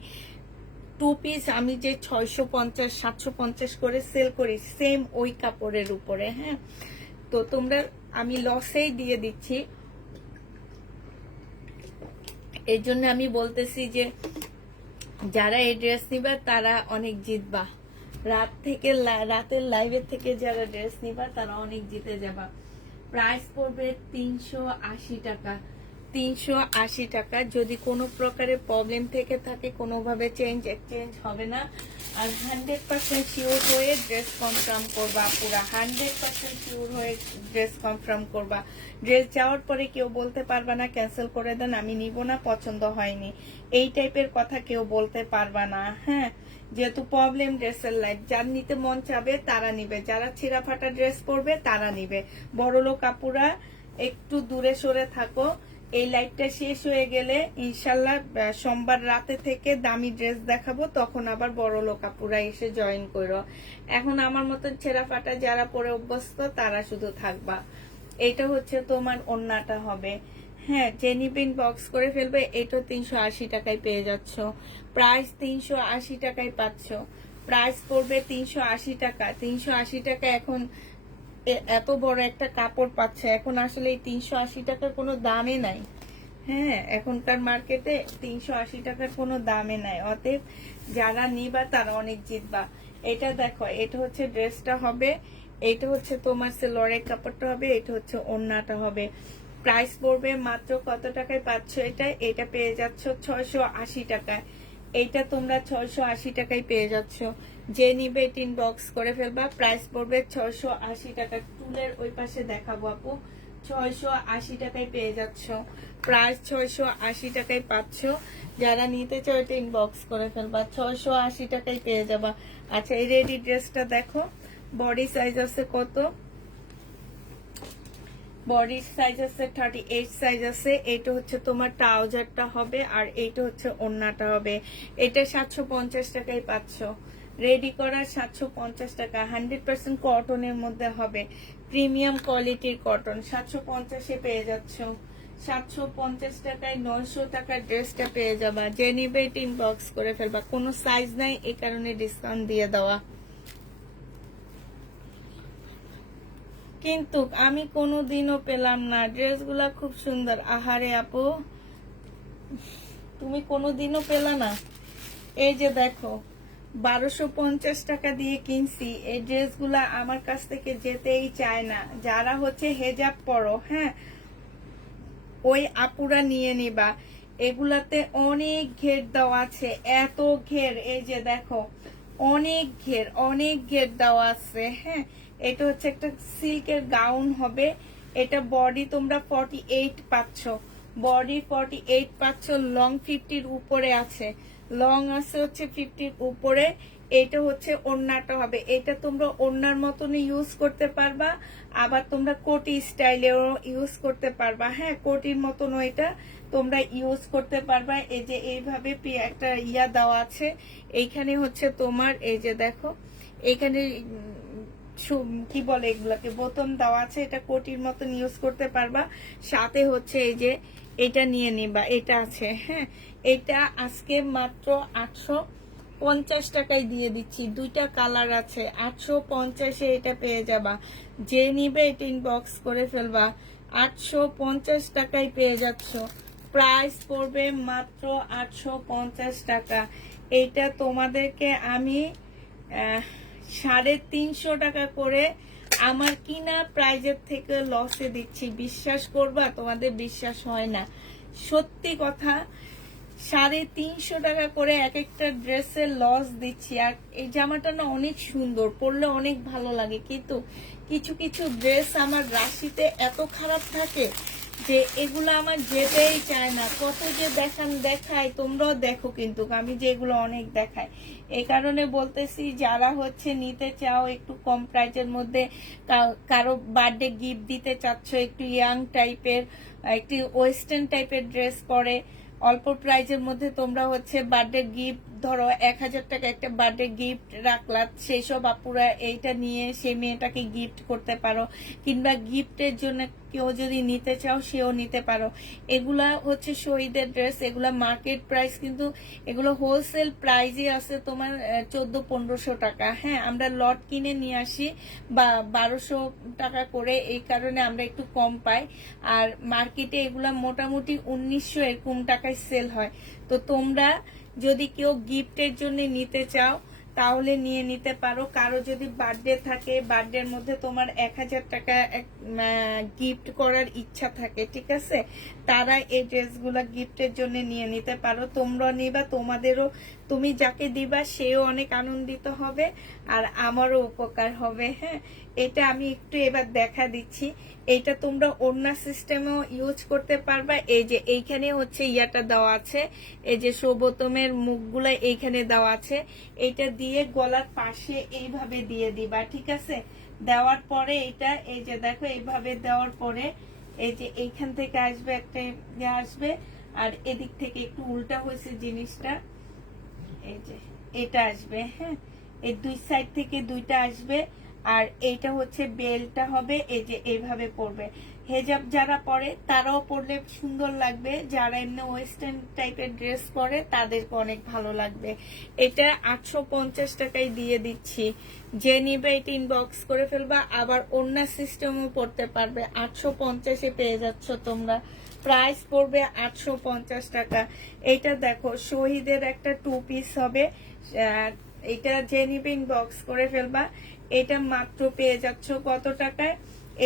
2 পিস আমি যে 650 750 করে সেল করি সেম ওই কাপড়ের উপরে। হ্যাঁ, তো তোমরা আমি লসেই দিয়ে দিচ্ছি। এই জন্য আমি বলতেছি যে যারা এই ড্রেস নিবা তারা অনেক জিতবা। রাতের লাইভের থেকে যারা ড্রেস নিবা তারা অনেক জিতে যাবা। প্রাইস পড়বে 380 টাকা। 380 টাকা। যদি কোনো প্রকারের প্রবলেম থেকে থাকে কোনোভাবে এক্সচেঞ্জ হবে না। আর 100% শিওর হয়ে ড্রেস কনফার্ম করবা, পুরা 100% শিওর হয়ে ড্রেস কনফার্ম করবা। ড্রেস যাওয়ার পরে কেউ বলতে পারবা না ক্যান্সেল করে দেন, আমি নিব না, পছন্দ হয়নি, এই টাইপের কথা কেউ বলতে পারবা না। হ্যাঁ, যেহেতু প্রবলেম ড্রেসের লাইফ, যার নিতে মন চাবে তারা নিবে, যারা ছিঁড়া ফাটা ড্রেস পরবে তারা নিবে। বড়লোক আপুরা একটু দূরে সরে থাকো। এই লাইভটা শেষ হয়ে গেলে ইনশাল্লাহ সোমবার রাতে থেকে দামি ড্রেস দেখাবো, তখন আবার বড়লোক আপুরা এসে জয়েন করো। এখন আমার মতন ছেঁড়া ফাটা যারা পরে অভ্যস্ত তারা শুধু থাকবা। এটা হচ্ছে তোমার ওন্নাটা হবে। হ্যাঁ, যে নিবেন বক্স করে ফেলবে। এটা 380 টাকায় পেয়ে যাচ্ছ। প্রাইস 380 টাকায় পাচ্ছ। প্রাইস পড়বে 380 টাকা। 380 টাকা। এখন এত বড় একটা কাপড় পাচ্ছে, এখন আসলে এই 380 টাকার কোনো দামে নাই। হ্যাঁ, এখনকার মার্কেটে 380 টাকার কোনো দামে নাই। অতএব যারা নিবা তারা অনেক জিতবা। এটা দেখো, এটা হচ্ছে ড্রেসটা হবে, এটা হচ্ছে তোমার সেলোয়ারের কাপড়টা হবে, এটা হচ্ছে ওড়নাটা হবে। প্রাইস পড়বে মাত্র কত টাকায় পাচ্ছ এটা? এটা পেয়ে যাচ্ছ 680 টাকায়। এইটা তোমরা 680 টাকায় পেয়ে যাচ্ছ। যে নিবে টিন বক্স করে ফেলবা। প্রাইস পড়বে 680 টাকা। টুলের ওই পাশে দেখাবো আপু। 680 টাকায় পেয়ে যাচ্ছ। প্রাইস 680 টাকায় পাচ্ছ। যারা নিতে চাও টিন বক্স করে ফেলবা। 680 টাকায় পেয়ে যাবা। আচ্ছা, এই রেডি ড্রেসটা দেখো, বডি সাইজ আছে কত? বডির সাইজ আছে 38 সাইজ আছে। এইটা হচ্ছে তোমার ট্রাউজারটা হবে, আর এইটা হচ্ছে ওড়নাটা হবে। এটা 750 টাকায় পাচ্ছ। রেডি করা 750 টাকা। 100% কটনের মধ্যে হবে, প্রিমিয়াম কোয়ালিটির কটন। 750-এ পেয়ে যাচ্ছ। 750 টাকায় 900 টাকার ড্রেসটা পেয়ে যাবা। যে নিবে টিম বক্স করে ফেলবা। কোনো সাইজ নাই, এই কারণে ডিসকাউন্ট দিয়ে দেওয়া। কিন্তু আমি কোনোদিনও পেলাম না। ড্রেসগুলা খুব সুন্দর। আহারে আপু, তুমি কোনোদিনও পেলা না? এই যে দেখো, 1250 টাকা দিয়ে কিনছি। এই ড্রেসগুলা আমার কাছ থেকে যেতেই চায় না। যারা হচ্ছে হেজাব পরো, হ্যাঁ, ওই আপুরা নিয়ে নিবা। এগুলাতে অনেক ঘের দেওয়া আছে, এত ঘের। এই যে দেখো, অনেক ঘের, অনেক ঘের দেওয়া আছে। হ্যাঁ, এটা হচ্ছে একটা সিল্কের গাউন হবে। এটা বডি তোমরা 48 পাচ্ছ। বডি 48 পাচ্ছ। লং 50-র উপরে আছে। লং আছে হচ্ছে 50-র উপরে। এটা হচ্ছে ওড়নাটা হবে। এটা তোমরা ওড়নার মতনই ইউজ করতে পারবা, আবার তোমরা কোটি স্টাইলেও ইউজ করতে পারবা। হ্যাঁ, কোটির মতনও এটা তোমরা ইউজ করতে পারবা। এই যে এইভাবে একটা ইয়া দেওয়া আছে। এইখানে হচ্ছে তোমার, এই যে দেখো, এইখানে কি বলে এগুলাকে, বোতাম দেওয়া আছে। এটা কোটির মতন ইউজ করতে পারবা। সাথে হচ্ছে এই যে এটা নিয়ে নিবা, এটা আছে। হ্যাঁ, এটা আজকে মাত্র 850 টাকায় দিয়ে দিচ্ছি। দুইটা কালার আছে। 850-এ এটা পেয়ে যাবা। যে নিবে এটা ইনবক্স করে ফেলবা। 850 টাকায় পেয়ে যাচ্ছ। প্রাইস পড়বে মাত্র 850 টাকা। এটা তোমাদেরকে আমি 350 টাকা করে আমার কিনা প্রাইজের থেকে লসে দিচ্ছি। বিশ্বাস করবা? তোমাদের বিশ্বাস হয় না, সত্যি কথা। 350 টাকা করে এক একটা ড্রেসের লস দিচ্ছি। আর এই জামাটা না অনেক সুন্দর, পরলে অনেক ভালো লাগে, কিন্তু কিছু কিছু ড্রেস আমার রাশিতে এত খারাপ থাকে যে এগুলো আমার যেতেই চায় না। কত যে দেখায়, তোমরাও দেখো, কিন্তু আমি যে এগুলো অনেক দেখাই। এই কারণে বলতেছি, যারা হচ্ছে নিতে চাও একটু কম প্রাইজের মধ্যে, কারো বার্থডে গিফট দিতে চাচ্ছ, একটু ইয়াং টাইপের, একটু ওয়েস্টার্ন টাইপের ড্রেস পরে অল্প প্রাইজের মধ্যে তোমরা হচ্ছে বার্থডে গিফট, ধরো 1000 টাকা একটা বার্থডে গিফট রাখলা, সেই সব আপুরা এইটা নিয়ে সেই মেয়েটাকে গিফট করতে পারো। কিংবা গিফটের জন্য কেউ যদি নিতে চাও সেও নিতে পারো। এগুলা হচ্ছে শহীদের ড্রেস। এগুলা মার্কেট প্রাইস, কিন্তু এগুলো হোলসেল প্রাইজে আছে তোমার 1400-1500 টাকা। হ্যাঁ, আমরা লট কিনে নিয়ে আসি বা 1200 টাকা করে, এই কারণে আমরা একটু কম পাই। আর মার্কেটে এগুলা মোটামুটি 1900 এরকম টাকায় সেল হয়। তো তোমরা যদি কেউ গিফটের জন্য নিতে চাও তাহলে নিয়ে নিতে পারো। কারো যদি বার্থডে থাকে, বার্থডের মধ্যে তোমার 1000 টাকা গিফট করার ইচ্ছা থাকে, ঠিক আছে, তারা এই ড্রেসগুলো গিফটের জন্য নিয়ে নিতে পারো। তোমরা নিবা, তোমাদেরও, তুমি যাকে দিবা সেও অনেক আনন্দিত হবে আর আমারও উপকার হবে। হ্যাঁ, এটা আমি একটু এবার দেখা দিচ্ছি। এটা তোমরা ওড়না সিস্টেমেও ইউজ করতে পারবা। এই যে এইখানে হচ্ছে ইয়াটা দেওয়া আছে, এই যে সৌবতমের মুখগুলো এইখানে দেওয়া আছে, এটা দিয়ে গলার পাশে এইভাবে দিয়ে দিবা, ঠিক আছে। দেওয়ার পরে এটা এই যে দেখো এইভাবে দেওয়ার পরে এই যে এইখান থেকে আসবে একটা ইয়ে আসবে, আর এদিক থেকে একটু উল্টা হয়েছে জিনিসটা, এই যে এটা আসবে। হ্যাঁ, এই দুই সাইড থেকে দুইটা আসবে, আর এইটা হচ্ছে বেলটা হবে, এই যে এইভাবে পরবে। হেজাব যারা পরে তারাও পরলে সুন্দর লাগবে, যারা এমনি ওয়েস্টার্ন টাইপের ড্রেস পরে তাদেরকে অনেক ভালো লাগবে। এটা 850 টাকায় দিয়ে দিচ্ছি। যে নিবে এটা ইনবক্স করে ফেলবা। আবার ওড়না সিস্টেমও পড়তে পারবে, 850-এ পেয়ে যাচ্ছ তোমরা। প্রাইস পড়বে 850 টাকা। এইটা দেখো শহীদের একটা 2 পিস হবে, এটা যে নিবে ইনবক্স করে ফেলবা। এটা মাত্র পেয়ে যাচ্ছ কত টাকায়?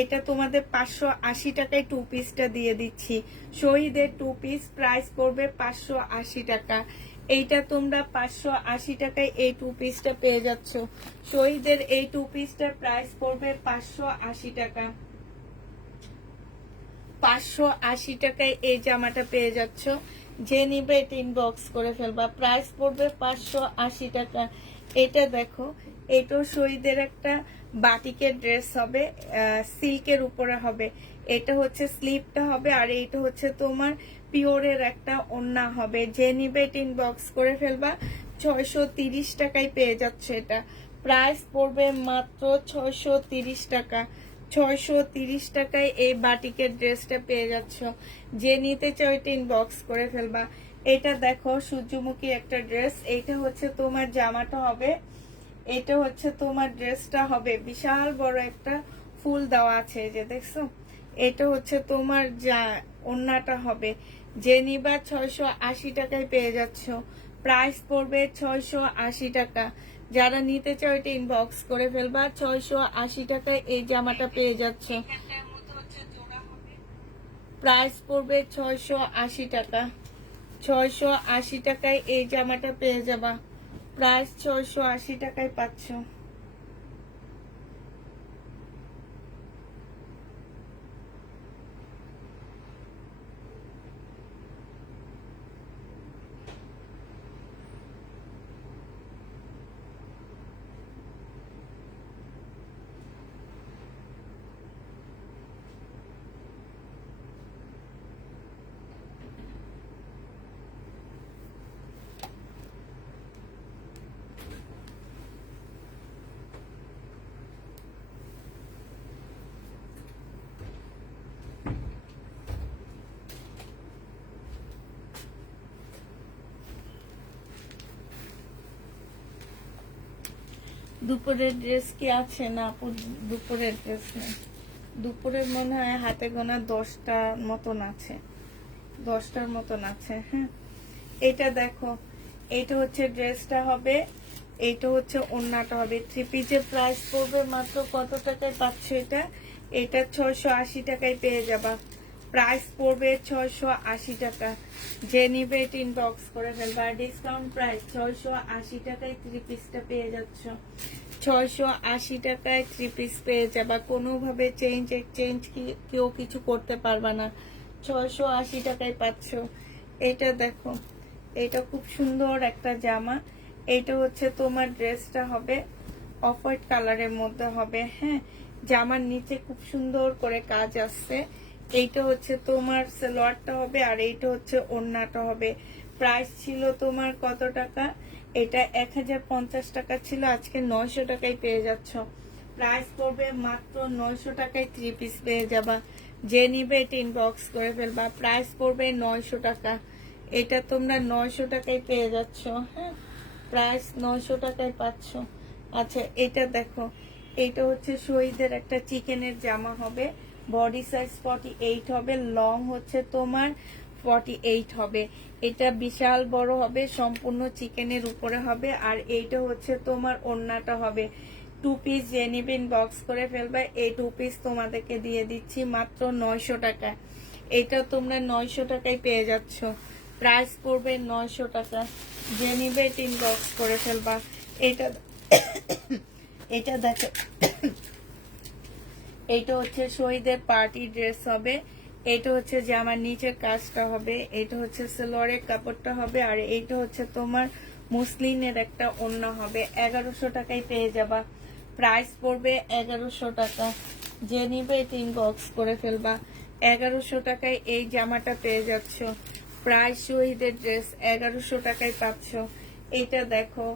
এটা তোমাদের 580 টাকায় 2 পিসটা দিয়ে দিচ্ছি। শহীদের 2 পিস প্রাইস পড়বে 580 টাকা। এইটা তোমরা 580 টাকায় এই 2 পিসটা পেয়ে যাচ্ছ। শহীদের এই 2 পিসটার প্রাইস পড়বে 580 টাকা। 580 টাকায় এই জামাটা পেয়ে যাচ্ছ। যে নিবে এটা ইনবক্স করে ফেলবা। প্রাইস পড়বে 580 টাকা। এটা দেখো, এটাও শহীদের একটা বাটিকের ড্রেস হবে, সিল্কের উপরে হবে। এটা হচ্ছে স্লিপটা হবে, আর এইটা হচ্ছে তোমার পিওরের একটা ওড়না হবে। যে নিবে এটা ইনবক্স করে ফেলবা। 630 টাকায় পেয়ে যাচ্ছে এটা। প্রাইস পড়বে মাত্র 630 টাকা। 630 টাকায় এই বাটিকের ড্রেসটা পেয়ে যাচ্ছ। যে নিতে চাও এটা ইনবক্স করে ফেলবা। এটা দেখো সূর্যমুখী একটা ড্রেস, এইটা হচ্ছে তোমার জামাটা হবে, এটা হচ্ছে তোমার ড্রেসটা হবে। বিশাল বড় একটা ফুল দেওয়া আছে, এই যে দেখছো। এটা হচ্ছে তোমার যা ওড়নাটা হবে। যে নিবা 680 টাকায় পেয়ে যাচ্ছ। প্রাইস পড়বে 680 টাকা। যারা নিতে চাও এটা ইনবক্স করে ফেলবা। 680 টাকায় এই জামাটা পেয়ে যাচ্ছে। প্রাইস পড়বে 680 টাকা। 680 টাকায় এই জামাটা পেয়ে যাবা। প্রাইস 680 টাকায় পাচ্ছ। দুপুরের ড্রেস কি আছে? না আপু, দুপুরের ড্রেস নেই। দুপুরের মনে হয় হাতে গোনা 10টার মতন আছে, 10টার মতন আছে। হ্যাঁ, এটা দেখো, এইটা হচ্ছে ড্রেসটা হবে, এইটা হচ্ছে ওড়নাটা হবে। 3 পিসের প্রাইস পড়বে মাত্র কত টাকায় পাচ্ছ এটা? এটা 680 টাকায় পেয়ে যাবা। প্রাইস পড়বে 680 টাকা। যে নিবে এটা ইনবক্স করে ফেলবা। ডিসকাউন্ট প্রাইস 680 টাকায় 3 পিসটা পেয়ে যাচ্ছ। 680 টাকায় 3 পিস পেয়ে যাবা। কোনোভাবে চেঞ্জ এক্সচেঞ্জ কেউ কিছু করতে পারবা না। 680 টাকায় পাচ্ছ। এটা দেখো, এটা খুব সুন্দর একটা জামা। এটা হচ্ছে তোমার ড্রেসটা হবে অফ হোয়াইট কালারের মধ্যে হবে। হ্যাঁ, জামার নিচে খুব সুন্দর করে কাজ আসছে। এইটা হচ্ছে তোমার সালোয়ারটা হবে, আর এইটা হচ্ছে ওড়নাটা হবে। প্রাইস ছিল তোমার কত টাকা? এটা 1050 টাকা ছিল, আজকে 900 টাকায় পেয়ে যাচ্ছ। প্রাইস পড়বে মাত্র 900 টাকায় 3 পিস পেয়ে যাবা। যে নিবে এটা ইনবক্স করে ফেলবা। প্রাইস পড়বে 900 টাকা। এটা তোমরা 900 টাকায় পেয়ে যাচ্ছ। হ্যাঁ, প্রাইস 900 টাকায় পাচ্ছ। আচ্ছা, এটা দেখো, এটা হচ্ছে শহীদের একটা চিকেনের জামা হবে। বডি সাইজ 48 হবে, লং হচ্ছে তোমার 48 হবে। এটা বিশাল বড় হবে, সম্পূর্ণ চিকেনের উপরে হবে। আর এইটা হচ্ছে তোমার ওড়নাটা হবে। 2 পিস যে নিবেন বক্স করে ফেলবে। এই 2 পিস তোমাদেরকে দিয়ে দিচ্ছি মাত্র 900 টাকা। এটা তোমরা 900 টাকায় পেয়ে যাচ্ছ। প্রাইস পড়বে 900 টাকা। যে নিবে 3 বক্স করে ফেলবা। এটা এটা দেখো, এইটা হচ্ছে শহীদের পার্টি ড্রেস হবে। এটা হচ্ছে যে আমার নিচের কাজটা হবে। এটা হচ্ছে সালোয়ারের কাপড়টা হবে। আর এইটা হচ্ছে তোমার মুসলিনের একটা ওড়না হবে। 1100 টাকায় পেয়ে যাবা। প্রাইস পড়বে 1100 টাকা। যে নিবে 3 বক্স করে ফেলবা। 1100 টাকায় এই জামাটা পেয়ে যাচ্ছ। প্রাইস শহীদের ড্রেস 1100 টাকায় পাচ্ছ। এইটা দেখো,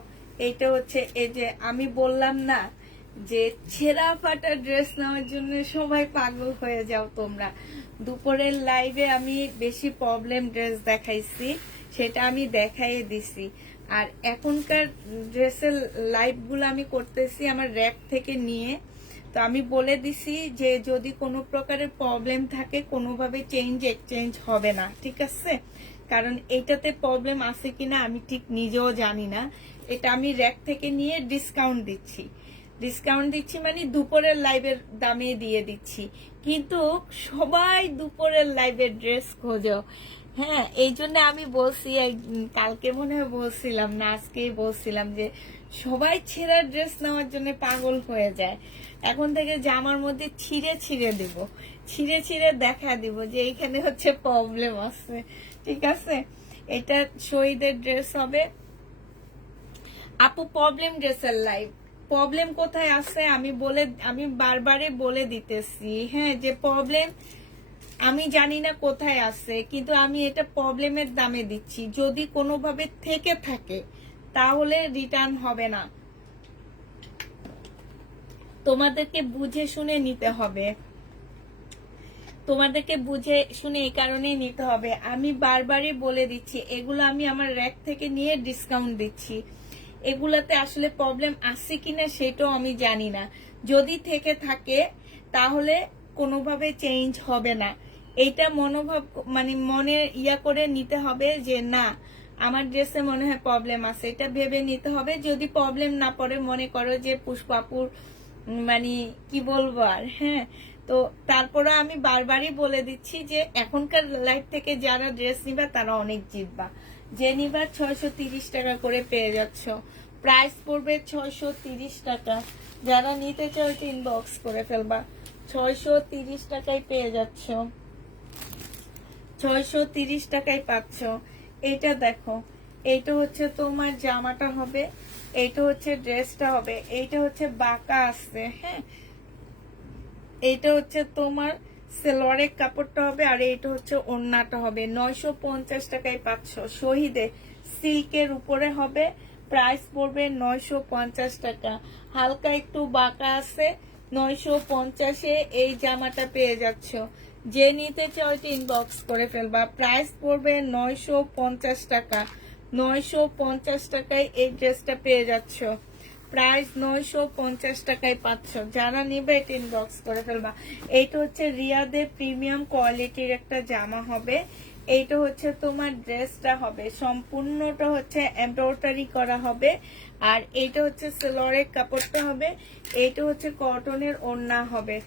এইটা হচ্ছে এই যে আমি বললাম না যে ছেঁড়া ফাটা ড্রেস নেওয়ার জন্য সবাই পাগল হয়ে যাও তোমরা। দুপুরের লাইভে আমি বেশি প্রবলেম ড্রেস দেখাইছি, সেটা আমি দেখাইয়ে দিছি। আর এখনকার ড্রেসের লাইভগুলো আমি করতেছি আমার র্যাক থেকে নিয়ে। তো আমি বলে দিছি যে যদি কোনো প্রকারের প্রবলেম থাকে কোনোভাবে চেঞ্জ এক্সচেঞ্জ হবে না, ঠিক আছে? কারণ এইটাতে প্রবলেম আছে কিনা আমি ঠিক নিজেও জানি না। এটা আমি র্যাক থেকে নিয়ে ডিসকাউন্ট দিচ্ছি মানে দুপুরের লাইভের দামে দিয়ে দিচ্ছি। কিন্তু সবাই দুপুরের লাইভের ড্রেস খোঁজো। হ্যাঁ, এই জন্য আমি বলছি, কালকে মনে হয় বলছিলাম না, আজকেই বলছিলাম যে সবাই ছেঁড়া ড্রেস নেওয়ার জন্য পাগল হয়ে যায়। এখন থেকে জামার মধ্যে ছিঁড়ে দিব, ছিঁড়ে দেখা দিব যে এইখানে হচ্ছে প্রবলেম আছে, ঠিক আছে? এটা শহীদের ড্রেস হবে। আপু প্রবলেম ড্রেসের লাইভ, প্রবলেম কোথায় আছে আমি বারবারই বলে দিতেছি। হ্যাঁ, যে প্রবলেম আমি জানি না কোথায় আছে, কিন্তু আমি এটা প্রবলেমের দামে দিচ্ছি। যদি কোনোভাবে থেকে থাকে তাহলে রিটার্ন হবে না। তোমাদেরকে বুঝে শুনে নিতে হবে, তোমাদেরকে বুঝে শুনে এই কারণেই নিতে হবে। আমি বারবারই বলে দিচ্ছি, এগুলো আমি আমার র্যাক থেকে নিয়ে ডিসকাউন্ট দিচ্ছি। এগুলাতে আসলে প্রবলেম আছে কিনা সেটাও আমি জানি না। যদি থেকে থাকে তাহলে কোনোভাবে চেঞ্জ হবে না। এইটা মনোভাব মানে মনে করে নিতে হবে যে না, আমার ড্রেসে মনে হয় প্রবলেম আছে, এটা ভেবে নিতে হবে। যদি প্রবলেম না পড়ে, মনে করো যে পুষ্পাপুর মানে কি বলবো আর, হ্যাঁ, তো তারপরে আমি বারবারই বলে দিচ্ছি যে এখনকার লাইফ থেকে যারা ড্রেস নিবা তারা অনেক জিতবা। যে নিবা 630 টাকা করে পেয়ে যাচ্ছ। প্রাইস পড়বে 630 টাকা। যারা নিতে চাও ইনবক্স করে ফেলবা। 630 টাকায় পেয়ে যাচ্ছ, 630 টাকায় পাচ্ছ। এইটা দেখো, এইটা হচ্ছে তোমার জামাটা হবে, এইটা হচ্ছে ড্রেসটা হবে। এইটা হচ্ছে বাঁকা আছে, হ্যাঁ, এইটা হচ্ছে তোমার সালোয়ারের কাপড়টা হবে। আর এইটা হচ্ছে ওড়নাটা হবে। 950 টাকায় পাচ্ছ। শহীদে সিল্কের উপরে হবে। প্রাইস পড়বে 950 টাকা। হালকা একটু বাঁকা আছে, 950-এ এই জামাটা পেয়ে যাচ্ছ। যে নিতে চাও ইনবক্স করে ফেলবা। প্রাইস পড়বে 950 টাকা। 950 টাকায় এই ড্রেসটা পেয়ে যাচ্ছ। প্রাইস 950 টাকায় পাচ্ছ। যারা নিবে এটা ইনবক্স করে ফেলবা। এইটা হচ্ছে রিয়াদের প্রিমিয়াম কোয়ালিটির একটা জামা হবে। এইটা হচ্ছে তোমার ড্রেসটা হবে, সম্পূর্ণটা হচ্ছে এমব্রয়ডারি করা হবে। আর এইটা হচ্ছে সালোয়ারের কাপড়টা হবে। এইটা হচ্ছে কটনের ওড়না হবে।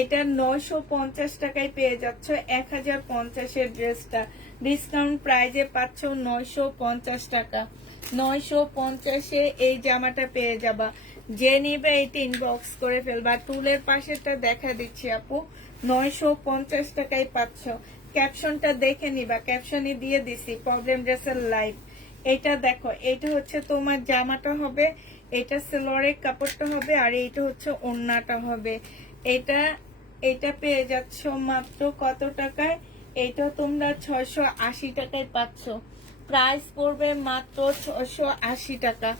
এটা 950 টাকায় পেয়ে যাচ্ছ। 1050-এর ড্রেসটা ডিসকাউন্ট প্রাইজে পাচ্ছ 950 টাকা। 950-এ এই জামাটা পেয়ে যাবা। যে নিবে এইটা ইনবক্স করে ফেলবা। টুলের পাশেটা দেখা দিচ্ছি আপু, 950 টাকায় পাচ্ছ। ক্যাপশনটা দেখে নিবা, ক্যাপশনই দিয়ে দিছি প্রবলেম ড্রেসের লাইভ। এটা দেখো, এটা হচ্ছে তোমার জামাটা হবে, এটা সালোয়ারের কাপড়টা হবে। আর এইটা হচ্ছে ওড়নাটা হবে। এটা পেয়ে যাচ্ছ মাত্র কত টাকায়? এটা তোমরা 680 টাকায় পাচ্ছ। প্রাইস পড়বে মাত্র 680 টাকা।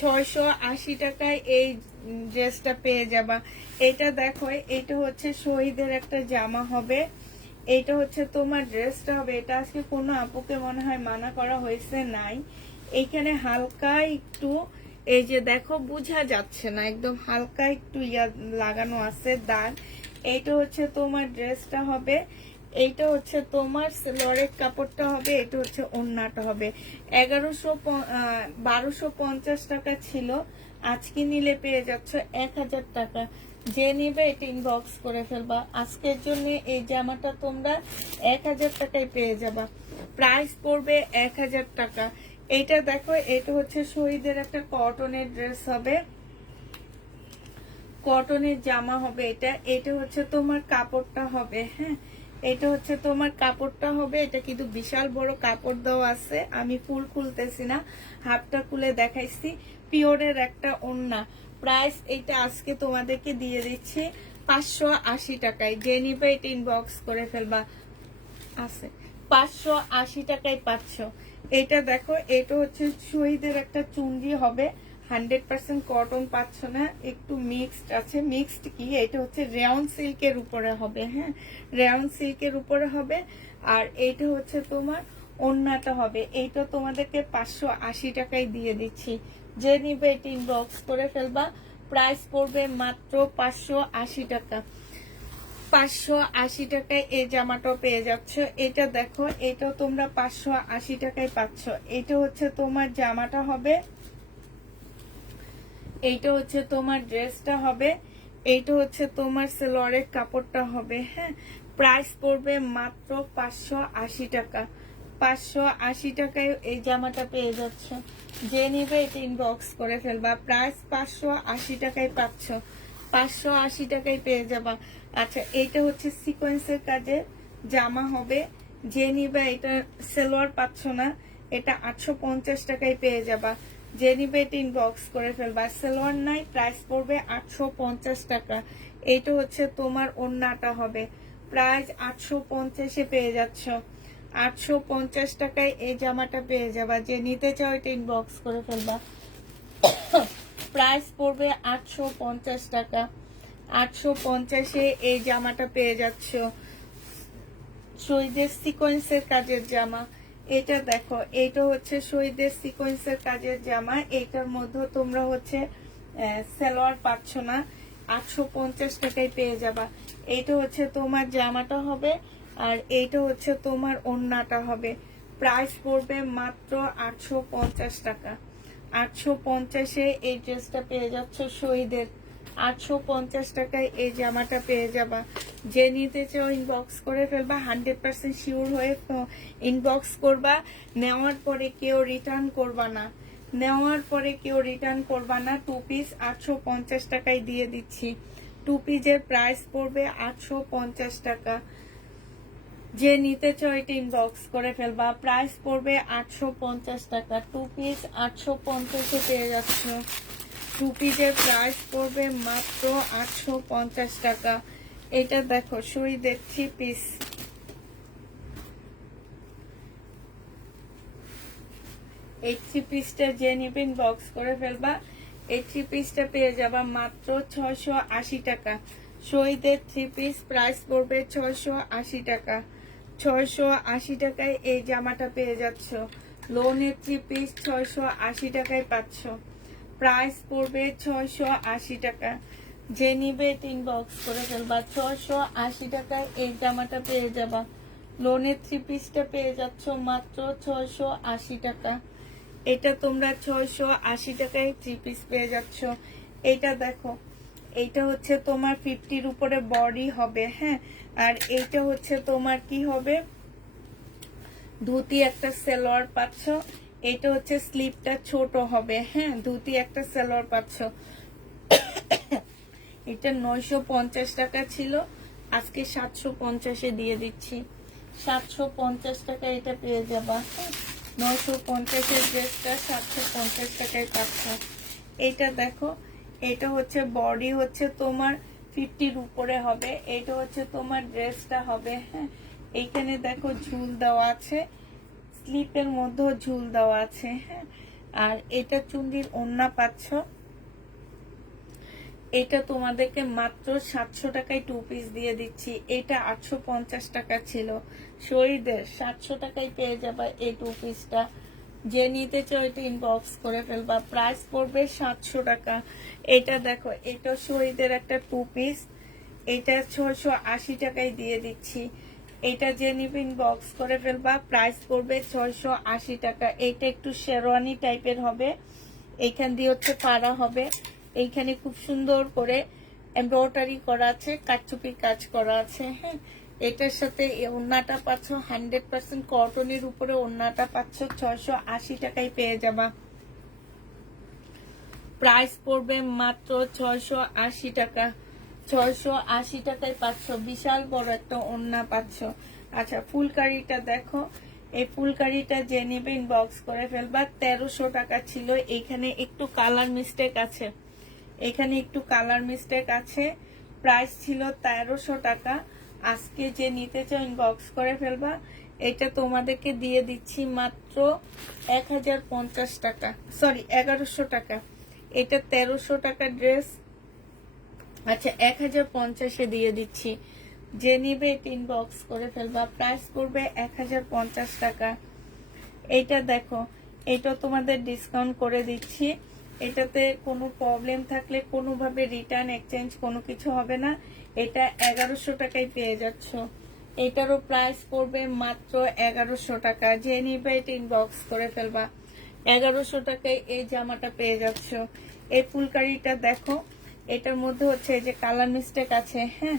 680 টাকায় এই ড্রেসটা পেয়ে যাবা। এটা দেখো, এটা হচ্ছে শহীদের একটা জামা হবে। এইটা হচ্ছে তোমার ড্রেসটা হবে। এটা আজকে কোনো আপুকে মনে হয় মানা করা হয়েছে নাই। এইখানে হালকা একটু, এই যে দেখো বোঝা যাচ্ছে না, একদম হালকা একটু লাগানো আছে দাগ। এইটা হচ্ছে তোমার ড্রেসটা হবে। এইটা হচ্ছে তোমার সেলোয়ারের কাপড়টা হবে, এটা হচ্ছে ওড়নাটা হবে। 1250 টাকা ছিল, আজকে নিলে পেয়ে যাচ্ছ 1000 টাকা। যে নিবে এটা ইনবক্স করে ফেলবা। আজকের জন্য এই জামাটা তোমরা 1000 টাকায় পেয়ে যাবা। প্রাইস পড়বে 1000 টাকা। এইটা দেখো, এটা হচ্ছে শহীদের একটা কটনের ড্রেস হবে, কটনের জামা হবে। এটা এটা হচ্ছে তোমার কাপড়টা হবে, হ্যাঁ এটা হচ্ছে তোমার কাপড়টা হবে। এটা কিন্তু বিশাল বড় কাপড় দেওয়া আছে, আমি ফুল খুলতেছি না, হাফটা খুলে দেখাইছি। পিওরের একটা ওড়না। প্রাইস এটা আজকে তোমাদেরকে দিয়ে দিচ্ছি 580 টাকায়। যে নিবে এটা ইনবক্স করে ফেলবা। আছে 580 টাকায় পাচ্ছ। এটা দেখো, এটা হচ্ছে শহীদের একটা চুনরি হবে, 100% কটন পাচ্ছ না, একটু মিক্সড আছে। মিক্সড কি, এটা হচ্ছে রেয়ন সিল্কের উপরে হবে, হ্যাঁ রেয়ন সিল্কের উপরে হবে। আর এইটা হচ্ছে তোমার ওড়নাটা হবে। এইটা তোমাদেরকে 580 টাকায় দিয়ে দিচ্ছি। যে নিবে এটা ইনবক্স করে ফেলবা। প্রাইস পড়বে মাত্র 580 টাকা। 580 টাকায় এই জামাটাও পেয়ে যাচ্ছ। এটা দেখো, এটাও তোমরা 580 টাকায় পাচ্ছ। এটা হচ্ছে তোমার জামাটা হবে, এইটা হচ্ছে তোমার ড্রেসটা হবে, এইটা হচ্ছে তোমার সেলোয়ারের কাপড়টা হবে, হ্যাঁ প্রাইস পড়বে মাত্র 580 টাকা। 580 টাকায় এই জামাটা পেয়ে যাচ্ছ। যে নিবে এটা ইনবক্স করে ফেলবা। প্রাইস 580 টাকায় পাচ্ছ, 580 টাকায় পেয়ে যাবা। আচ্ছা, এইটা হচ্ছে সিকোয়েন্সের কাজে জামা হবে। যে নিবে এটা সেলোয়ার পাচ্ছ না, এটা 850 টাকায় পেয়ে যাবা। যে নিবে এটা ইনবক্স করে ফেলবা। সেলোয়ার নাই, প্রাইস পড়বে 850 টাকা। এইটা হচ্ছে তোমার ওড়নাটা হবে, প্রাইস 850-এ পেয়ে যাচ্ছ। 850 টাকায় এই জামাটা পেয়ে যাবা। যে নিতে চাও এটা ইনবক্স করে ফেলবা। প্রাইস পড়বে 850 টাকা। 850-এ এই জামাটা পেয়ে যাচ্ছ। শহীদের সিকোয়েন্সের কাজের জামা। এটা দেখো, এটা হচ্ছে শহীদের সিকোয়েন্সের কাজের জামা। এটার মধ্যে তোমরা হচ্ছে সালোয়ার পাচ্ছ না, 850 টাকায় পেয়ে যাবা। এইটা হচ্ছে তোমার জামাটা হবে, আর এইটা হচ্ছে তোমার ওড়নাটা হবে। প্রাইস পড়বে মাত্র 850 টাকা। 850-এ এই ড্রেসটা পেয়ে যাচ্ছ শহীদের। 850 টাকায় এই জামাটা পেয়ে যাবা। যে নিতে চাও ইনবক্স করে ফেলবা। 100% শিওর হয়ে ইনবক্স করবা। নেওয়ার পরে কেউ রিটার্ন করবা না, নেওয়ার পরে কেউ রিটার্ন করবা না। 2 পিস 850 টাকায় দিয়ে দিচ্ছি। 2 পিসের প্রাইস পড়বে 850 টাকা। যে নিতে চাও এটা ইনবক্স করে ফেলবা। প্রাইস পড়বে 850 টাকা। 2 পিস 850-এ পেয়ে যাচ্ছ। 2 পিসের প্রাইস পড়বে মাত্র 850 টাকা। এটা দেখো, শহীদের 3 পিস। এই 3 পিসটা যে নিবে ইনবক্স করে ফেলবা। এই 3 পিসটা পেয়ে যাবা মাত্র 680 টাকা। শহীদের 3 পিস প্রাইস পড়বে 680 টাকা। 680 টাকায় এই জামাটা পেয়ে যাচ্ছ। লোনের 3 পিস 680 টাকায় পাচ্ছ। প্রাইস পড়বে 680 টাকা। যে নিবে এটা ইনবক্স করে ফেলবা। 680 টাকায় এই জামাটা পেয়ে যাবা। লোনের 3 পিসটা পেয়ে যাচ্ছ মাত্র 680 টাকা। এটা তোমরা 680 টাকায় 3 পিস পেয়ে যাচ্ছ। এটা দেখো, এইটা হচ্ছে তোমার 50-র উপরে বডি হবে, হ্যাঁ আর এইটা হচ্ছে তোমার কি হবে, ধুতি একটা সালোয়ার পাচ্ছ। এটা হচ্ছে স্লিপটা ছোট হবে, হ্যাঁ ধুতি একটা সালোয়ার পাচ্ছ। এটা 950 টাকা ছিল, আজকে 750-এ দিয়ে দিচ্ছি। 750 টাকা এটা পেয়ে যাবা। 950-এর ড্রেসটা 750 টাকায় পাচ্ছ। এটা দেখো, এটা হচ্ছে বডি হচ্ছে তোমার 50-র উপরে হবে। এটা হচ্ছে তোমার ড্রেসটা হবে, হ্যাঁ এইখানে দেখো ঝুল দেওয়া আছে, স্লিপের মধ্যেও ঝুল দেওয়া আছে, হ্যাঁ আর এটা চুন্ডির ওড়না পাচ্ছ। এটা তোমাদেরকে মাত্র 700 টাকায় 2 পিস দিয়ে দিচ্ছি। এটা 850 টাকা ছিল শহীদের, 700 টাকায় পেয়ে যাবা এই 2 পিসটা। যে নিতে চাও এটা ইনবক্স করে ফেলবা। প্রাইস পড়বে 700 টাকা। এটা দেখো, এটা শহীদের একটা 2 পিস, এটা 680 টাকায় দিয়ে দিচ্ছি। এটা যে নিবে ইনবক্স করে ফেলবা। প্রাইস পড়বে 680 টাকা। এটা একটু শেরওয়ানি টাইপের হবে, এইখান দিয়ে হচ্ছে পাড়া হবে, এইখানে খুব সুন্দর করে এমব্রয়ডারি করা আছে, কাটচুপির কাজ করা আছে। হ্যাঁ, এটার সাথে ওড়নাটা পাচ্ছ 100% কটনের উপরে, ওড়নাটা পাচ্ছ 680 টাকায় পেয়ে যাবা। প্রাইস পড়বে মাত্র 680 টাকা। 680 টাকায় পাচ্ছ, বিশাল বড় একটা ওড়না পাচ্ছ। আচ্ছা, ফুলকারিটা দেখো, এই ফুলকারিটা যে নেবে ইনবক্স করে ফেলবা। 1300 টাকা ছিল, এইখানে একটু কালার মিস্টেক আছে, এখানে একটু কালার মিস্টেক আছে। প্রাইস ছিল 1300 টাকা। আজকে যে নিতে চাও ইনবক্স করে ফেলবা। এটা তোমাদেরকে দিয়ে দিচ্ছি মাত্র 1050 টাকা, সরি 1100 টাকা। এটা 1300 টাকা ড্রেস, আচ্ছা 1050-এ দিয়ে দিচ্ছি। যে নিবে এটা ইনবক্স করে ফেলবা। প্রাইস পড়বে 1050 টাকা। এইটা দেখো, এটা তোমাদের ডিসকাউন্ট করে দিচ্ছি। এটাতে কোনো প্রবলেম থাকলে কোনোভাবে রিটার্ন এক্সচেঞ্জ কোনো কিছু হবে না। এটা 1100 টাকায় পেয়ে যাচ্ছ। এটারও প্রাইস পড়বে মাত্র 1100 টাকা। যে নিবে এটা ইনবক্স করে ফেলবা। 1100 টাকায় এই জামাটা পেয়ে যাচ্ছ। এই ফুলকারিটা দেখো, এটার মধ্যে হচ্ছে এই যে কালার মিস্টেক আছে। হ্যাঁ,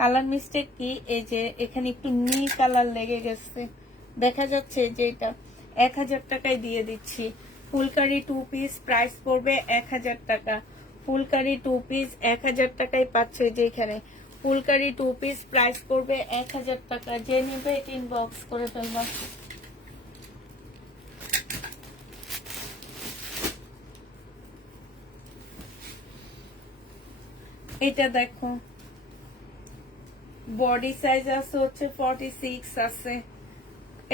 কালার মিস্টেক কি, এই যে এখানে একটু নীল কালার লেগে গেছে, দেখা যাচ্ছে যে এটা 1000 টাকায় দিয়ে দিচ্ছি। ফুলকারি 2 পিস, প্রাইস পড়বে 1000 টাকা। ফুলকারি 2 পিস 1000 টাকায় পাচ্ছে। যে এখানে ফুলকারি 2 পিস প্রাইস পড়বে 1000 টাকা। যে নেবে এটা ইনবক্স করে ফেলবা। এটা দেখো, বডি সাইজ আছে হচ্ছে 46 আছে,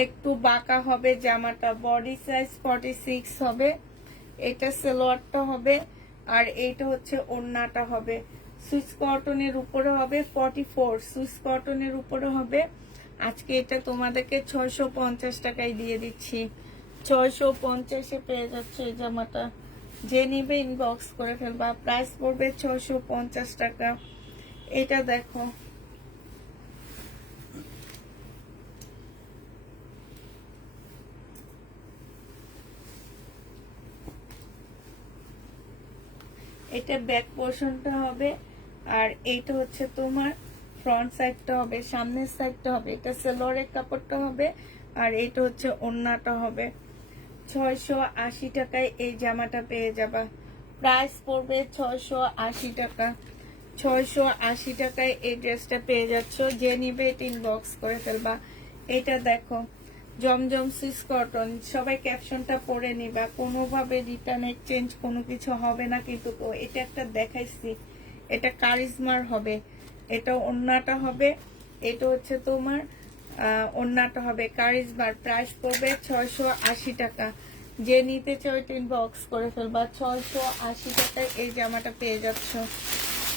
একটু বাঁকা হবে জামাটা। বডি সাইজ 46 হবে। এটা সালোয়ারটা হবে, আর এইটা হচ্ছে ওড়নাটা হবে। সুইস কটনের উপরে হবে 44, সুইস কটনের উপরে হবে। আজকে এটা তোমাদেরকে 650 টাকায় দিয়ে দিচ্ছি। 650-এ পেয়ে যাচ্ছে এই জামাটা। যে নিবে ইনবক্স করে ফেলবা। প্রাইস পড়বে 650 টাকা। এটা দেখো, এটা ব্যাক পোর্শনটা হবে, আর এইটা হচ্ছে তোমার ফ্রন্ট সাইডটা হবে, সামনের সাইডটা হবে। এটা সালোয়ারের কাপড়টা হবে, আর এইটা হচ্ছে ওড়নাটা হবে। 680 টাকায় এই জামাটা পেয়ে যাবা। প্রাইস পড়বে 680 টাকা। 680 টাকায় এই ড্রেসটা পেয়ে যাচ্ছ। যে নিবে এটা ইনবক্স করে ফেলবা। এটা দেখো, জমজম সুইস কটন, সবাই ক্যাপশনটা পড়ে নিবা। কোনোভাবে রিটার্ন এক্সচেঞ্জ কোনো কিছু হবে না কিন্তু। তো এটা একটা দেখাইছি, এটা কারিজমার হবে। এটা ওড়নাটা হবে, এটা হচ্ছে তোমার ওড়নাটা হবে কারিজমার। প্রাইস পড়বে 680 টাকা। যে নিতে চাও এটা ইনবক্স করে ফেলবা। 680 টাকায় এই জামাটা পেয়ে যাচ্ছ।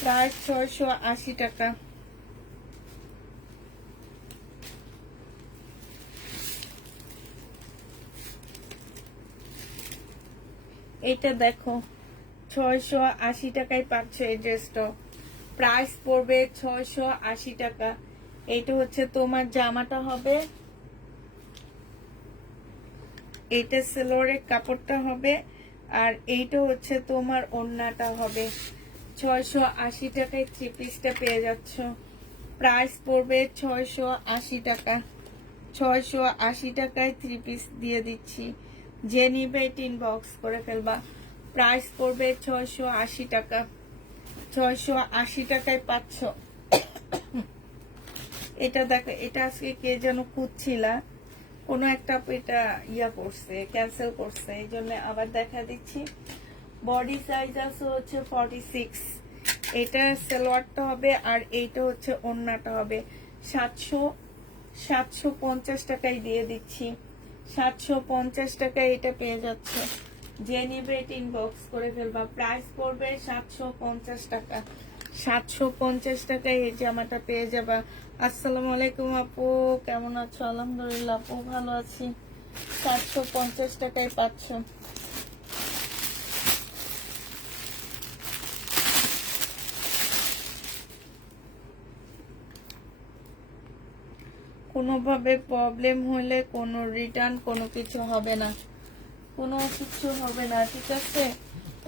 প্রাইস 680 টাকা। এটা দেখো, 680 টাকায় পাচ্ছ এই ড্রেসটা। প্রাইস পড়বে 680 টাকা। এইটা হচ্ছে তোমার জামাটা হবে, এইটা সালোয়ারের কাপড়টা হবে, আর এইটা হচ্ছে তোমার ওড়নাটা হবে। 680 টাকায় থ্রি পিসটা পেয়ে যাচ্ছ। প্রাইস পড়বে 680 টাকা। 680 টাকায় থ্রি পিস দিয়ে দিচ্ছি। যে নিবে এটা ইনবক্স করে ফেলবা। প্রাইস পড়বে 680 টাকা। 680 টাকায় পাচ্ছ। এটা দেখো, এটা আজকে কে যেন খুঁজছিলা, কোনো একটা এটা ইয়া করছে, ক্যান্সেল করছে, এই জন্য আবার দেখা দিচ্ছি। বডি সাইজ আছে হচ্ছে 46। এটা সালোয়ারটা হবে, আর এইটা হচ্ছে ওড়নাটা হবে। 750 টাকায় দিয়ে দিচ্ছি। 750 টাকায় এটা পেয়ে যাচ্ছে। যে নিবে এটা ইনবক্স করে ফেলবা। প্রাইস পড়বে 750 টাকা। 750 টাকায় এই জামাটা পেয়ে যাবা। আসসালামু আলাইকুম আপু, কেমন আছো? আলহামদুলিল্লাহ আপু, ভালো আছি। 750 টাকায় পাচ্ছ। কোনোভাবে প্রবলেম হলে কোনো রিটার্ন কোনো কিছু হবে না, কোনো কিছু হবে না, ঠিক আছে?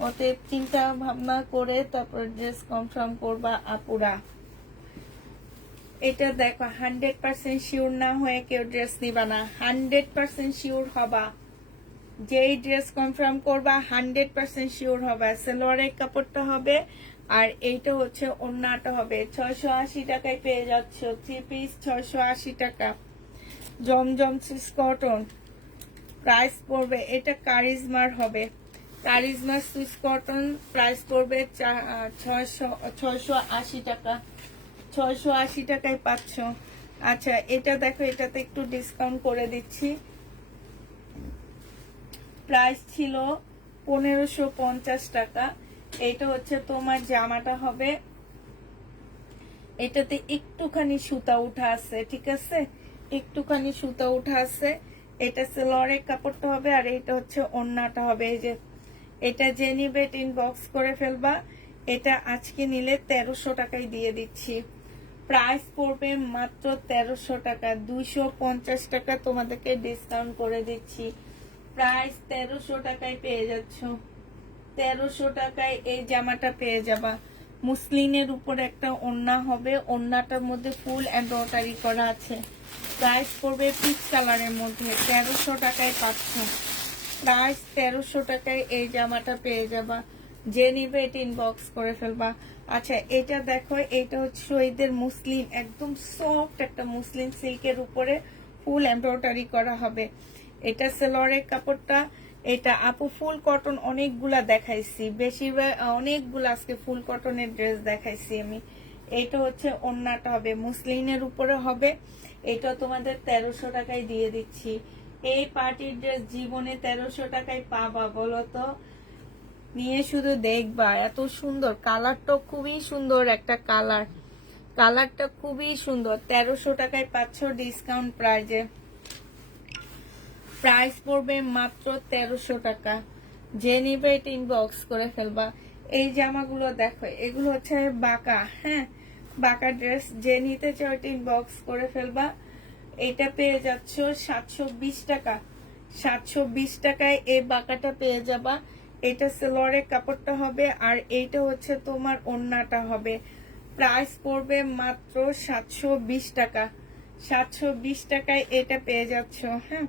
অতএব চিন্তা ভাবনা করে তারপর ড্রেস কনফার্ম করবা আপুরা। এটা দেখো 100% শিওর না হয়ে কেউ ড্রেস নিবা না, 100% শিওর হবা। যেই ড্রেস কনফার্ম করবা 100% শিওর হবে। সালোয়ারের কাপড়টা হবে আর এইটা হচ্ছে ওড়নাটা হবে। 680 টাকায় পেয়ে যাচ্ছ 3 পিস, 680 টাকা। জমজম সুইস কটন প্রাইস পড়বে, এটা কারিজমার হবে, কারিজমা সুইস কটন প্রাইস পড়বে 680 টাকা, 680 টাকায় পাচ্ছ। আচ্ছা এটা দেখো, এটাতে একটু ডিসকাউন্ট করে দিচ্ছি। প্রাইস ছিল 1550 টাকা। এইটা হচ্ছে তোমার জামাটা হবে, এটাতে একটুখানি সুতা উঠা আছে, ঠিক আছে? একটুখানি সুতা উঠা আছে। এটা সালোয়ারের কাপড়টা হবে আর এটা হচ্ছে ওড়নাটা হবে। এই যে এটা যে নিবে ইনবক্স করে ফেলবা। এটা আজকে নিলে 1300 টাকায় দিয়ে দিচ্ছি। প্রাইস পড়বে মাত্র 1300 টাকা, 250 টাকা তোমাদেরকে ডিসকাউন্ট করে দিচ্ছি। প্রাইস 1300 টাকায় পেয়ে যাচ্ছ, 1300 টাকায় এই জামাটা পেয়ে যাবা। মুসলিনের উপর একটা ওড়না হবে, ওড়নাটার মধ্যে ফুল এমব্রয়ডারি করা আছে। প্রাইস পড়বে পিচ কালারের মধ্যে, 1300 টাকায় পাচ্ছ। প্রাইস 1300 টাকায় এই জামাটা পেয়ে যাবা। যে নিবে এটা ইনবক্স করে ফেলবা। আচ্ছা এটা দেখো, এটা হচ্ছে শহীদের মুসলিম, একদম সফট একটা মুসলিম সিল্কের উপরে ফুল এমব্রয়ডারি করা হবে। এটা সালোয়ারের কাপড়টা, এটা আপু ফুল কটন অনেকগুলা দেখাইছি, বেশিরভাগ অনেকগুলা আজকে ফুল কটনের ড্রেস দেখাইছি আমি। এটা হচ্ছে ওড়নাটা হবে, মুসলিনের উপরে হবে। এটা তোমাদের 1300 টাকায় দিয়ে দিচ্ছি। এই পার্টির ড্রেস জীবনে 1300 টাকায় পাবা বলো তো? নিয়ে শুধু দেখবা, এত সুন্দর কালারটা, খুবই সুন্দর একটা কালার, কালারটা খুবই সুন্দর। 1300 টাকায় পাচ্ছ ডিসকাউন্ট প্রাইজে। প্রাইস পড়বে মাত্র 1300 টাকা। যে নিবে এটা ইনবক্স করে ফেলবা। এই জামাগুলো দেখো, এগুলো হচ্ছে বাঁকা, হ্যাঁ বাঁকা ড্রেস। যে নিতে চাও এটা ইনবক্স করে ফেলবা। এটা পেয়ে যাচ্ছ 720 টাকা, 720 টাকায় এই বাঁকাটা পেয়ে যাবা। এটা সালোয়ারের কাপড়টা হবে আর এইটা হচ্ছে তোমার ওড়নাটা হবে। প্রাইস পড়বে মাত্র 720 টাকা, 720 টাকায় এটা পেয়ে যাচ্ছ, হ্যাঁ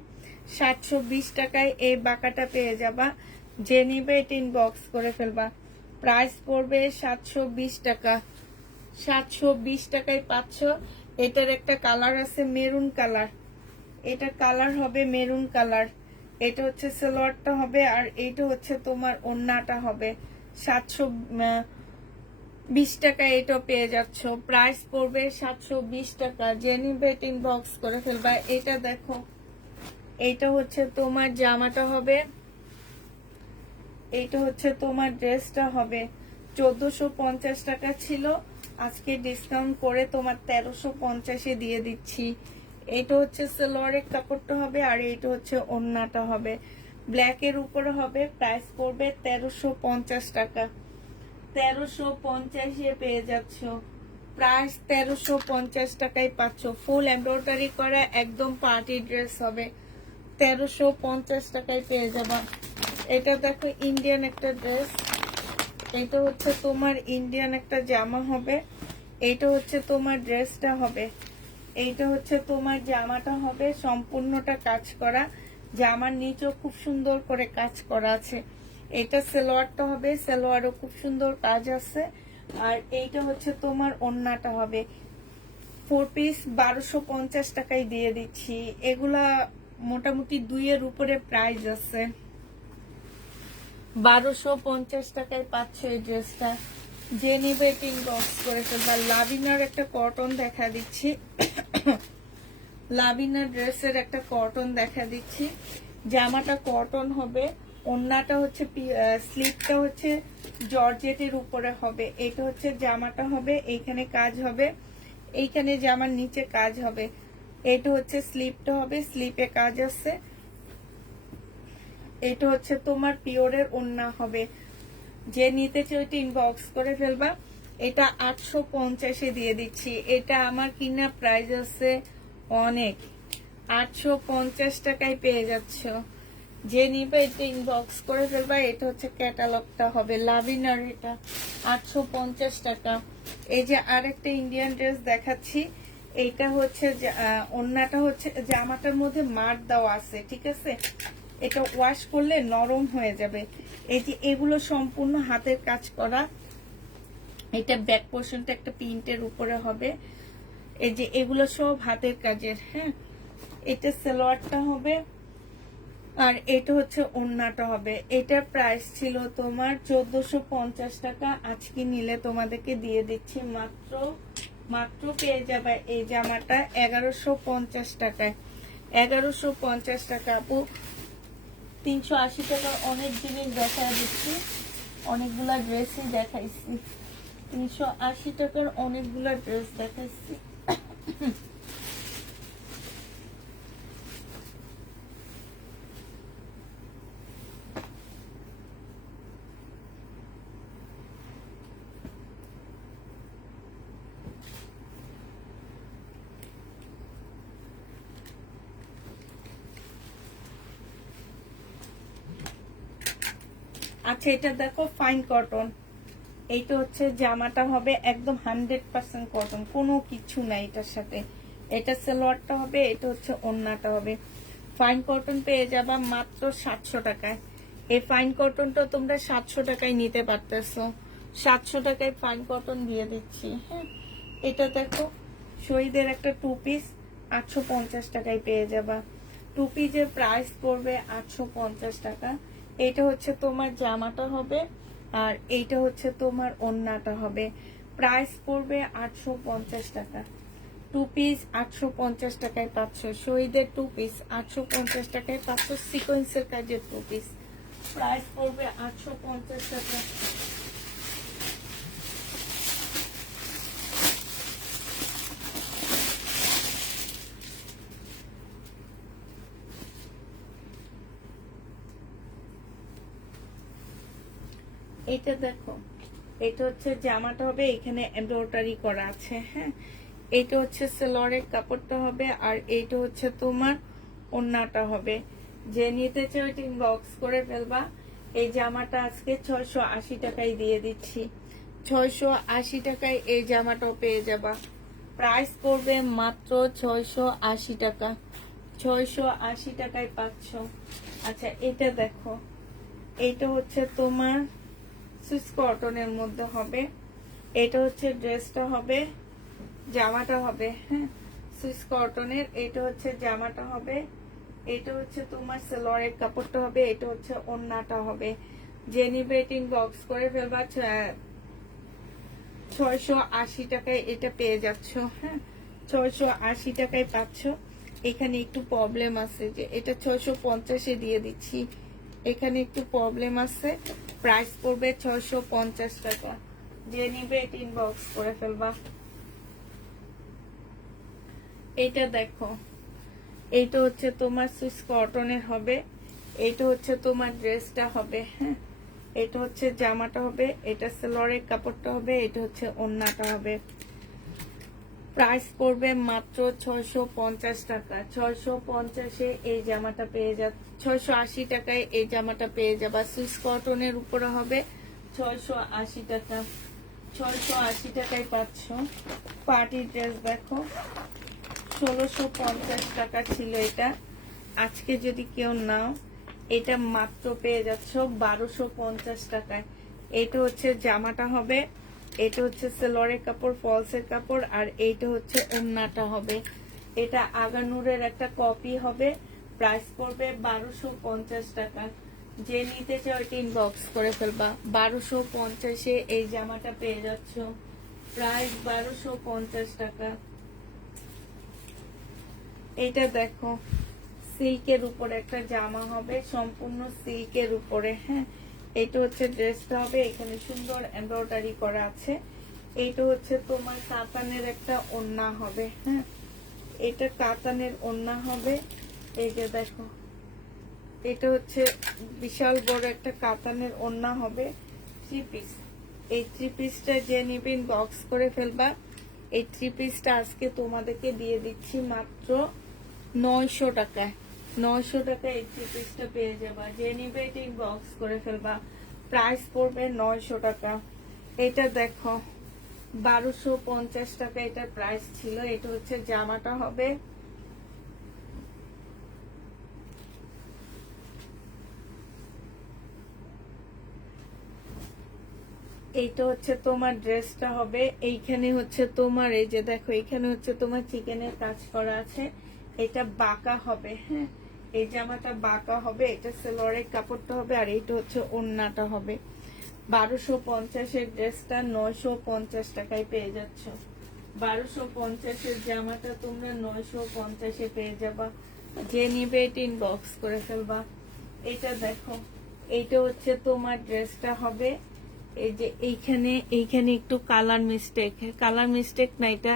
720 টাকায় এই বাঁকাটা পেয়ে যাবা। যে নিবে এটা ইনবক্স করে ফেলবা। প্রাইস পড়বে 720 টাকা, 720 টাকায় পাচ্ছ। এটার একটা কালার আছে মেরুন কালার, এটা কালার হবে মেরুন কালার। এটা হচ্ছে সালোয়ারটা হবে আর এইটা হচ্ছে তোমার ওড়নাটা হবে। 720 টাকায় এটা পেয়ে যাচ্ছ। প্রাইস পড়বে 720 টাকা। যে নিবে এটা ইনবক্স করে ফেলবা। এটা দেখো, এইটা হচ্ছে তোমার জামাটা হবে, এইটা হচ্ছে তোমার ড্রেসটা হবে। 1450 টাকা ছিল, আজকে ডিসকাউন্ট করে তোমার 1350-এ দিয়ে দিচ্ছি। এটা হচ্ছে সালোয়ারের কাপড়টা হবে আর এইটা হচ্ছে ওড়নাটা হবে, ব্ল্যাকের উপরে হবে। প্রাইস পড়বে 1350 টাকা, 1350-এ পেয়ে যাচ্ছ। প্রাইস 1350 টাকায় পাচ্ছ। ফুল এমব্রয়ডারি করা একদম পার্টি ড্রেস হবে, 1350 টাকায় পেয়ে যাবা। এটা দেখো ইন্ডিয়ান একটা ড্রেস, এটা হচ্ছে তোমার ইন্ডিয়ান একটা জামা হবে। এইটা হচ্ছে তোমার ড্রেসটা হবে, এইটা হচ্ছে তোমার জামাটা হবে। সম্পূর্ণটা কাজ করা, জামার নিচেও খুব সুন্দর করে কাজ করা আছে। এটা সালোয়ারটা হবে, সালোয়ারও খুব সুন্দর কাজ আছে। আর এইটা হচ্ছে তোমার ওড়নাটা হবে। 4 পিস 1250 টাকায় দিয়ে দিচ্ছি। এগুলা মোটামুটি 2-এর উপরে প্রাইস আছে। 1250 টাকায় পাচ্ছ এই ড্রেসটা। যে নিবে ইনবক্স করে ফেলবা। লাভিনার একটা কটন দেখা দিচ্ছি, লাভিনা ড্রেসের একটা কটন দেখা দিচ্ছি। জামাটা কটন হবে, ওড়নাটা হচ্ছে স্লিপটা হচ্ছে জর্জেটের উপরে হবে। এটা হচ্ছে জামাটা হবে, এইখানে কাজ হবে, এইখানে জামার নিচে কাজ হবে। এটা হচ্ছে স্লিপটা হবে, স্লিপে কাজ আছে। এটা হচ্ছে তোমার পিওরের ওড়না হবে। যে নিতে চাই ওইটা ইনবক্স করে ফেলবা। এটা 850-এ দিয়ে দিচ্ছি। এটা আমার কিনা প্রাইস আছে অনেক 850 টাকায় পেয়ে যাচ্ছ। যে নিবে এটা ইনবক্স করে ফেলবা। এটা হচ্ছে ক্যাটালগটা হবে লাভিনার, এটা 850 টাকা। এই যে আরেকটা ইন্ডিয়ান ড্রেস দেখাচ্ছি, এইটা হচ্ছে ওন্নাটা হচ্ছে জামাটার মধ্যে মার দেওয়া আছে, ঠিক আছে? এটা ওয়াশ করলে নরম হয়ে যাবে। এই যে এগুলো সম্পূর্ণ হাতের কাজ করা। এটা ব্যাক পোর্শনটা একটা প্রিন্টের উপরে হবে। এই যে এগুলো সব হাতের কাজের, হ্যাঁ। এটা সালোয়ারটা হবে আর এটা হচ্ছে ওড়নাটা হবে। এটার প্রাইস ছিল তোমার 1450 টাকা। আজকে নিলে তোমাদেরকে দিয়ে দিচ্ছি মাত্র পেয়ে যাবে এই জামাটা 1150 টাকায়। 1150 টাকা। আপু 380 টাকার অনেক জিনিস দেখা দিচ্ছি, অনেকগুলা ড্রেসই দেখাইছি। 380 টাকার অনেকগুলা ড্রেস দেখাইছি। আচ্ছা এটা দেখো ফাইন কটন। এইটা হচ্ছে জামাটা হবে একদম 100% কটন, কোনো কিছু নাই এটার সাথে। এটা সালোয়ারটা হবে, এটা হচ্ছে ওড়নাটা হবে। ফাইন কটন পেয়ে যাবা মাত্র 700 টাকায়। এই ফাইন কটনটা তোমরা 700 টাকায় নিতে পারতেছো। 700 টাকায় ফাইন কটন দিয়ে দিচ্ছি, হ্যাঁ। এটা দেখো শহীদের একটা টু পিস 850 টাকায় পেয়ে যাবা। টু পিসের প্রাইস পড়বে 850 টাকা। এটা হচ্ছে তোমার জামাটা হবে আর এইটা হচ্ছে তোমার ওড়নাটা হবে। প্রাইস পড়বে 850 টাকা। টু পিস 850 টাকায় পাচ্ছ। শহীদের টু পিস 850 টাকায় পাচ্ছ, সিকোয়েন্সের কাজের টু পিস। প্রাইস পড়বে 850 টাকা। এটা দেখো, এটা হচ্ছে জামাটা হবে, এখানে এমব্রয়ডারি করা আছে, হ্যাঁ। এইটা হচ্ছে সালোয়ারের কাপড়টা হবে আর এইটা হচ্ছে তোমার ওড়নাটা হবে। যে নিতে চাও এটা ইনবক্স করে ফেলবা। এই জামাটা আজকে 680 টাকায় দিয়ে দিচ্ছি। 680 টাকায় এই জামাটাও পেয়ে যাবা। প্রাইস পড়বে মাত্র 680 টাকা। 680 টাকায় পাচ্ছ। আচ্ছা এটা দেখো, এইটা হচ্ছে তোমার সুইস কটনের মধ্যে হবে। এটা হচ্ছে ড্রেসটা হবে, জামাটা হবে, হ্যাঁ, সুইস কটনের। এটা হচ্ছে জামাটা হবে, এটা হচ্ছে তোমার সালোয়ারের কাপড়টা হবে, এটা হচ্ছে ওড়নাটা হবে। যে নিবে এটা ইনবক্স করে ফেলবা। 680 টাকায় এটা পেয়ে যাচ্ছ, হ্যাঁ। 680 টাকায় পাচ্ছ। এখানে একটু প্রবলেম আছে যে এটা 650-এ দিয়ে দিচ্ছি, এখানে একটু প্রবলেম আছে। প্রাইস পড়বে 650 টাকা। যে নিবে এটা ইনবক্স করে ফেলবা। এটা দেখো, এইটা হচ্ছে তোমার সুইস কটনের হবে, এইটা হচ্ছে তোমার ড্রেসটা হবে, হ্যাঁ। এটা হচ্ছে জামাটা হবে, এটা সালোয়ারের কাপড়টা হবে, এটা হচ্ছে ওড়নাটা হবে। প্রাইস পড়বে মাত্র 650 টাকা। 650-এ এই জামাটা পেয়ে যা, 680 টাকায় এই জামাটা পেয়ে যাবা। সুইস কটনের উপরে হবে 680 টাকা। 680 টাকায় পাচ্ছ। পার্টি ড্রেস দেখো, 1650 টাকা ছিল এটা। আজকে যদি কেউ নাও এটা মাত্র পেয়ে যাচ্ছ 1250 টাকায়। এটা হচ্ছে জামাটা হবে, এটা হচ্ছে সালোয়ারের কাপড়, ফলসের কাপড় আর এইটা হচ্ছে ওড়নাটা হবে। এটা আগানুরের একটা কপি হবে। প্রাইস পড়বে 1250 টাকা। যে নিতে চাও এটা ইনবক্স করে ফেলবা। 1250-এ এই জামাটা পেয়ে যাচ্ছ। প্রাইস 1250 টাকা। এটা দেখো, সিল্কের উপরে একটা জামা হবে, সম্পূর্ণ সিল্কের উপরে, হ্যাঁ। এটা হচ্ছে ড্রেসটা হবে, এখানে সুন্দর এমব্রয়ডারি করা আছে। এইটা হচ্ছে তোমার কাতানের একটা ওড়না হবে, হ্যাঁ। এটা কাতানের ওড়না হবে। এই যে দেখো, এটা হচ্ছে বিশাল বড় একটা কাতানের ওড়না হবে, থ্রি পিস। এই থ্রি পিসটা যে নিবেন বক্স করে ফেলবা। এই থ্রি পিসটা আজকে তোমাদেরকে দিয়ে দিচ্ছি মাত্র 900 টাকায়। 900 টাকায় এই থ্রি পিসটা পেয়ে যাবা, যে নিবে ইনবক্স করে ফেলবা। প্রাইস পড়বে 900 টাকা। এটা দেখো 1250 টাকা এটার প্রাইস ছিল। এটা হচ্ছে জামাটা হবে, এইটা হচ্ছে তোমার ড্রেসটা হবে। এইখানে হচ্ছে তোমার এই যে দেখো, এইখানে হচ্ছে তোমার চিকেনের কাজ করা আছে। এটা বাঁকা হবে, হ্যাঁ এই জামাটা বাঁকা হবে। এটা সেলোয়ারের কাপড়টা হবে, আর এইটা হচ্ছে ওড়নাটা হবে। 1250-এর ড্রেসটা 950 টাকায় পেয়ে যাচ্ছ। 1250-এর জামাটা তোমরা 950-এ পেয়ে যাবা। যে নিবে এটা ইনবক্স করে ফেলবা। এটা দেখো, এইটা হচ্ছে তোমার ড্রেসটা হবে। এই যে এইখানে একটু কালার মিস্টেক না, এটা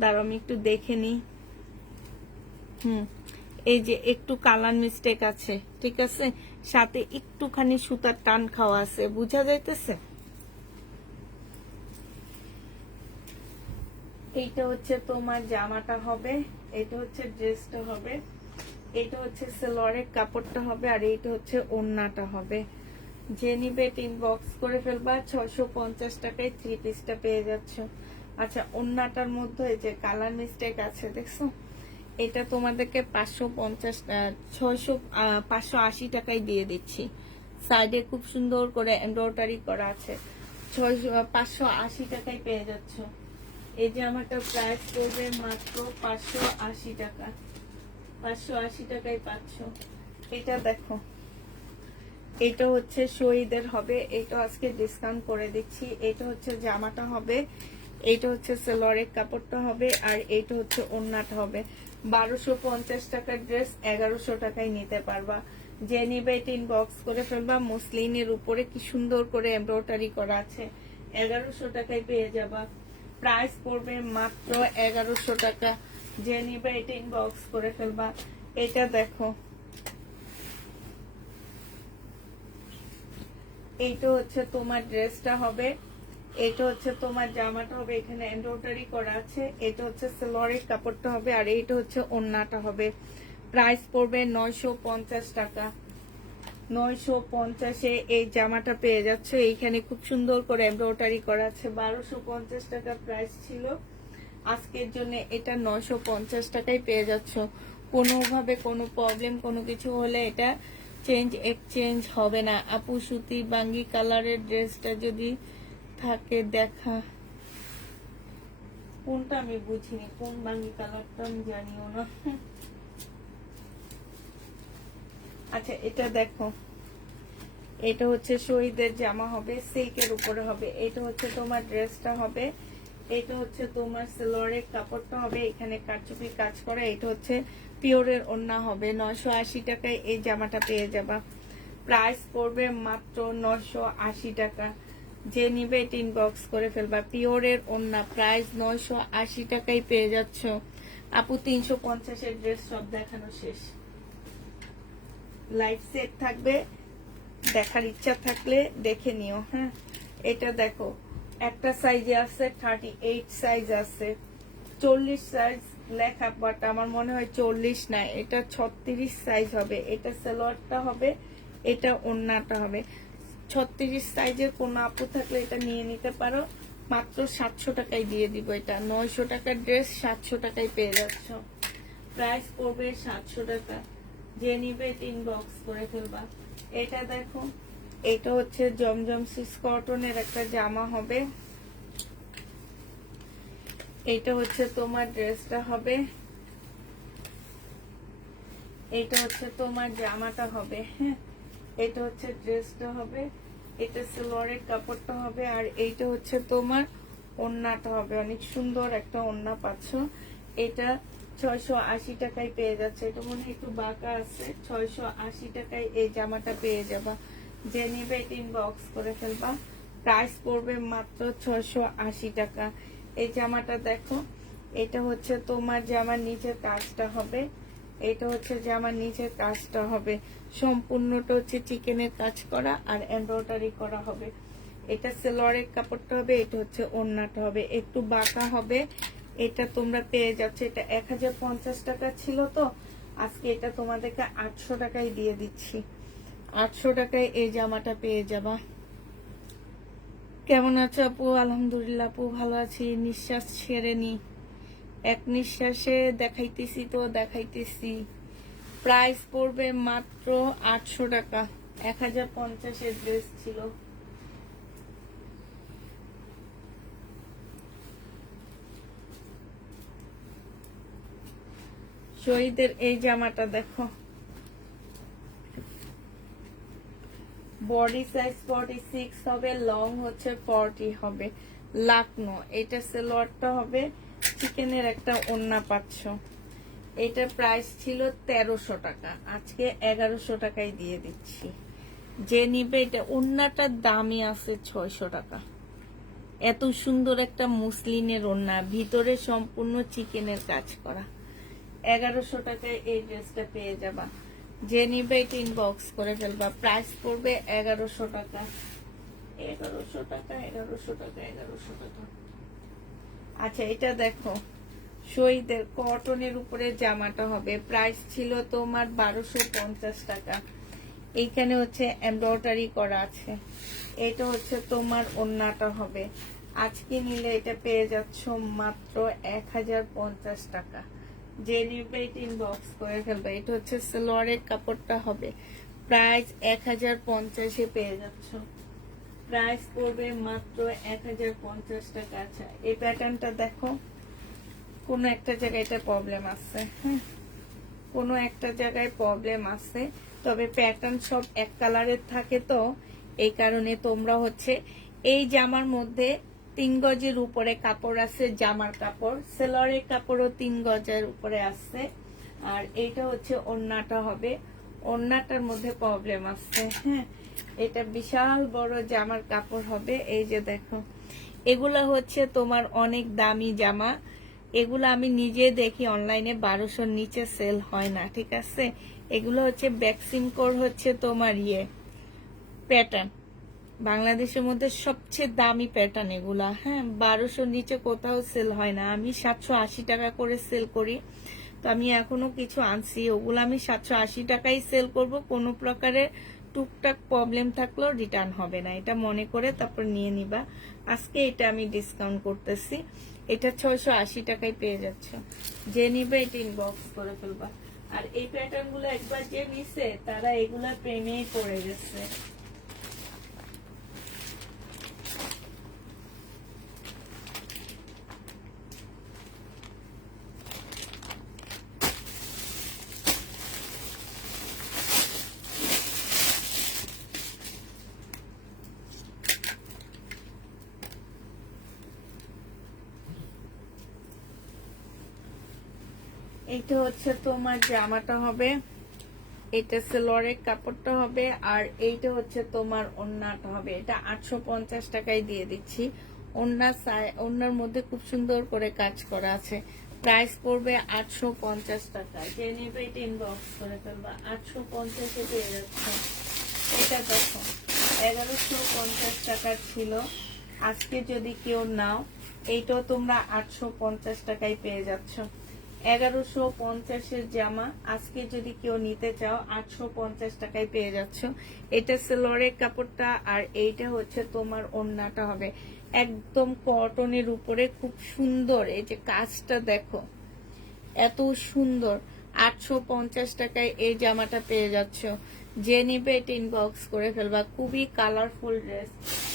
দাঁড়াও আমি একটু দেখে নিই। এই যে একটু কালার মিস্টেক আছে, ঠিক আছে, সাথে একটুখানি সুতার টান খাওয়া আছে, বুঝা যাইতেছে। এইটা হচ্ছে তোমার জামাটা হবে, এটা হচ্ছে ড্রেসটা হবে, এটা হচ্ছে সেলোয়ারের কাপড়টা হবে, আর এইটা হচ্ছে ওড়নাটা হবে। যে নিবে ইনবক্স করে ফেলবা। 650 টাকায় থ্রি পিসটা পেয়ে যাচ্ছ। আচ্ছা, ওড়নাটার মধ্যে এই যে কালার মিস্টেক আছে দেখছো, এটা তোমাদেরকে 580 টাকায় দিয়ে দিচ্ছি। সাইডে খুব সুন্দর করে এমব্রয়ডারি করা আছে। 580 টাকায় পেয়ে যাচ্ছ। এই যে আমারটা প্রাইস পড়বে মাত্র 580 টাকা। 580 টাকায় পাচ্ছ। এটা দেখো, এটা হচ্ছে শহীদের হবে, এটা আজকে ডিসকাউন্ট করে দিচ্ছি। এটা হচ্ছে জামাটা হবে, এইটা হচ্ছে সেলোয়ারের কাপড়টা হবে, আর এইটা হচ্ছে ওড়নাটা হবে। 1250 টাকার ড্রেস 1100 টাকায় নিতে পারবা। যে নিবে এটা ইনবক্স করে ফেলবা। মুসলিনের উপরে কি সুন্দর করে এমব্রয়ডারি করা আছে, 1100 টাকায় পেয়ে যাবা। প্রাইস পড়বে মাত্র 1100 টাকা। যে নিবে এটা ইনবক্স করে ফেলবা। এটা দেখো, এইটা হচ্ছে তোমার ড্রেসটা হবে, এটা হচ্ছে তোমার জামাটা হবে, এখানে এমব্রয়ডারি করা আছে। এটা হচ্ছে সেলোয়ারের কাপড়টা হবে, আর এইটা হচ্ছে ওড়নাটা হবে। প্রাইস পড়বে 950 টাকা। 950-এ এই জামাটা পেয়ে যাচ্ছে। এইখানে খুব সুন্দর করে এমব্রয়ডারি করা আছে। 1250 টাকা প্রাইস ছিল, আজকের জন্য এটা 950 টাকায় পেয়ে যাচ্ছ। কোনোভাবে কোনো প্রবলেম কোনো কিছু হলে এটা এক্সচেঞ্জ হবে না। আপু সুতি বাঙ্গি কালারের ড্রেসটা যদি থাকে দেখা, কোনটা আমি বুঝিনি, কোন বাঙ্গি কালারটা আমি জানিও না। আচ্ছা, এটা দেখো, এটা হচ্ছে শহীদের জামা হবে, সিল্কের উপরে হবে। এটা হচ্ছে তোমার ড্রেসটা হবে, এটা হচ্ছে তোমার সেলোয়ারের কাপড়টা হবে, এখানে কারচুপি কাজ করা। এটা হচ্ছে পিওরের ওড়না হবে। 980 টাকায় এই জামাটা পেয়ে যাবা। প্রাইস পড়বে মাত্র 980 টাকা। যে নিবে এটা ইনবক্স করে ফেলবা। পিওরের ওড়না, প্রাইস 980 টাকায় পেয়ে যাচ্ছ। আপু 350-এর ড্রেস সব দেখানো শেষ। লাইভ সেট থাকবে, দেখার ইচ্ছা থাকলে দেখে নিও। হ্যাঁ, এটা দেখো, একটা সাইজে আছে 38 সাইজ আছে, 40 সাইজ লেখা, বাট আমার মনে হয় 40 না, এটা 36 সাইজ হবে। এটা সালোয়ারটা হবে, এটা ওড়নাটা হবে। 36 সাইজের কোন আপু থাকলে এটা নিয়ে নিতে পারো। মাত্র 700 টাকায় দিয়ে দিব। এটা 900 টাকার ড্রেস 700 টাকায় পেয়ে যাচ্ছ। প্রাইস পড়বে 700 টাকা। যে নিবে ইনবক্স করে ফেলবা। এটা দেখো, এটা হচ্ছে জমজম সিস কটনের একটা জামা হবে, এটা হচ্ছে তোমার ড্রেসটা হবে, এটা হচ্ছে তোমার জামাটা হবে। হ্যাঁ, এটা হচ্ছে ড্রেসটা হবে, এটা সালোয়ারের কাপড়টা হবে, আর এইটা হচ্ছে তোমার ওড়নাটা হবে। অনেক সুন্দর একটা ওড়না পাচ্ছ। এটা 680 টাকায় পেয়ে যাচ্ছে। এটা মনে হয় একটু বাঁকা আছে। 680 টাকায় এই জামাটা পেয়ে যাবা। যে নিবে ইনবক্স করে ফেলবা। প্রাইস পড়বে মাত্র 680 টাকা। এই জামাটা দেখো, এটা হচ্ছে তোমার জামার নিচের কাজটা হবে, এটা হচ্ছে জামার নিচের কাজটা হবে। সম্পূর্ণটা হচ্ছে চিকেনের কাজ করা আর এমব্রয়ডারি করা হবে। এটা সেলোয়ারের কাপড়টা হবে, এটা হচ্ছে ওড়নাটা হবে, একটু বাঁকা হবে। এটা তোমরা পেয়ে যাচ্ছ, এটা 1050 টাকা ছিল, তো আজকে এটা তোমাদেরকে 800 টাকায় দিয়ে দিচ্ছি। 800 টাকায় এই জামাটা পেয়ে যাবা। কেমন আছো আপু? আলহামদুলিল্লাহ আপু, ভালো আছি। নিঃশ্বাস ছেড়ে নি, এক নিঃশ্বাসে দেখাইতেছি তো দেখাইতেছি। প্রাইস পড়বে মাত্র 800 টাকা। 1050-এর ড্রেস ছিল। শহীদের এই জামাটা দেখো, বডি সাইজ 46 হবে, লং হচ্ছে 40 হবে, লাকনো। এটা সেলোয়ারটা হবে, চিকেনের একটা ওড়না পাচ্ছ। এটার প্রাইস ছিল 1300 টাকা, আজকে 1100 টাকায় দিয়ে দিচ্ছি। যে নিবে, এটা ওড়নাটার দামই আছে 600 টাকা। এত সুন্দর একটা মুসলিনের ওড়না, ভিতরে সম্পূর্ণ চিকেনের কাজ করা। 1100 টাকায় এই ড্রেসটা পেয়ে যাবা। যে নিবে এটা ইনবক্স করে ফেলবা। প্রাইস পড়বে 1100 টাকা। 1100 টাকা, 1100 টাকা, 1100 টাকা। আচ্ছা, এটা দেখো, শহীদের কটনের উপরে জামাটা হবে, প্রাইস ছিল তোমার 1250 টাকা। এইখানে হচ্ছে এমব্রয়ডারি করা আছে। এটা হচ্ছে তোমার ওড়নাটা হবে। আজকে নিলে এটা পেয়ে যাচ্ছ মাত্র 1050 টাকা। যে নিবে এটা ইনবক্স করে ফেলবে। এটা হচ্ছে সালোয়ারের কাপড়টা হবে, প্রাইস 1050-এ পেয়ে যাচ্ছ। প্রাইস পড়বে মাত্র 1050 টাকা। আচ্ছা, এই প্যাটার্নটা দেখো, কোনো একটা জায়গায় এটা প্রবলেম আছে, হ্যাঁ, কোনো একটা জায়গায় প্রবলেম আছে, তবে প্যাটার্ন সব এক কালারের থাকে, তো এই কারণে তোমরা হচ্ছে এই জামার মধ্যে 3 গজের উপরে কাপড় আছে, জামার কাপড়, সেলোয়ারের কাপড়ও 3 গজের উপরে আছে। আর এইটা হচ্ছে ওড়নাটা হবে, ওড়নাটার মধ্যে প্রবলেম আছে, হ্যাঁ। এটা বিশাল বড় জামার কাপড় হবে। এই যে দেখো, এগুলা হচ্ছে তোমার অনেক দামি জামা। এগুলো আমি নিজে দেখি অনলাইনে 1200-র নিচে সেল হয় না, ঠিক আছে। এগুলো হচ্ছে ব্যাক্সিম কোর, হচ্ছে তোমার প্যাটার্ন, বাংলাদেশের মধ্যে সবচেয়ে দামি প্যাটার্ন এগুলা, হ্যাঁ। 1200-র নিচে কোথাও সেল হয় না। আমি 780 টাকা করে সেল করি, তো আমি এখনো কিছু আনছি, ওগুলো আমি 780 টাকাই সেল করব। কোনো প্রকারের টুকটাক প্রবলেম থাকলেও রিটার্ন হবে না, এটা মনে করে তারপর নিয়ে নিবা। আজকে এটা আমি ডিসকাউন্ট করতেছি, এটা 680 টাকায় পেয়ে যাচ্ছ। যে নিবে এটা ইনবক্স করে ফেলবা। আর এই প্যাটার্ন গুলো একবার যে নিছে, তারা এগুলা প্রেমেই পড়ে গেছে। এটা হচ্ছে তোমার জামাটা হবে, এটা সেলোয়ারের কাপড়টা হবে, আর এইটা হচ্ছে তোমার ওড়নাটা হবে। এটা 850 টাকায় দিয়ে দিচ্ছি। ওড়নার মধ্যে খুব সুন্দর করে কাজ করা আছে। প্রাইস পড়বে 850 টাকা। যে নেবে এটা ইনবক্স করে ফেলবা। 850-এ পেয়ে যাচ্ছে। এটা দেখো, 1150 টাকার ছিল, আজকে যদি কেউ নাও, এইটাও তোমরা 850 টাকায় পেয়ে যাচ্ছ। 1150-এর জামা আজকে যদি কেউ নিতে চাও, 850 টাকায় পেয়ে যাচ্ছ। এটা সেলোয়ারের কাপড়টা, আর এইটা হচ্ছে তোমার ওড়নাটা হবে, একদম কটনের উপরে, খুব সুন্দর। এই যে কাজটা দেখো, এত সুন্দর। 850 টাকায় এই জামাটা পেয়ে যাচ্ছ। যে নিবে এটা ইনবক্স করে ফেলবা। খুবই কালারফুল ড্রেস,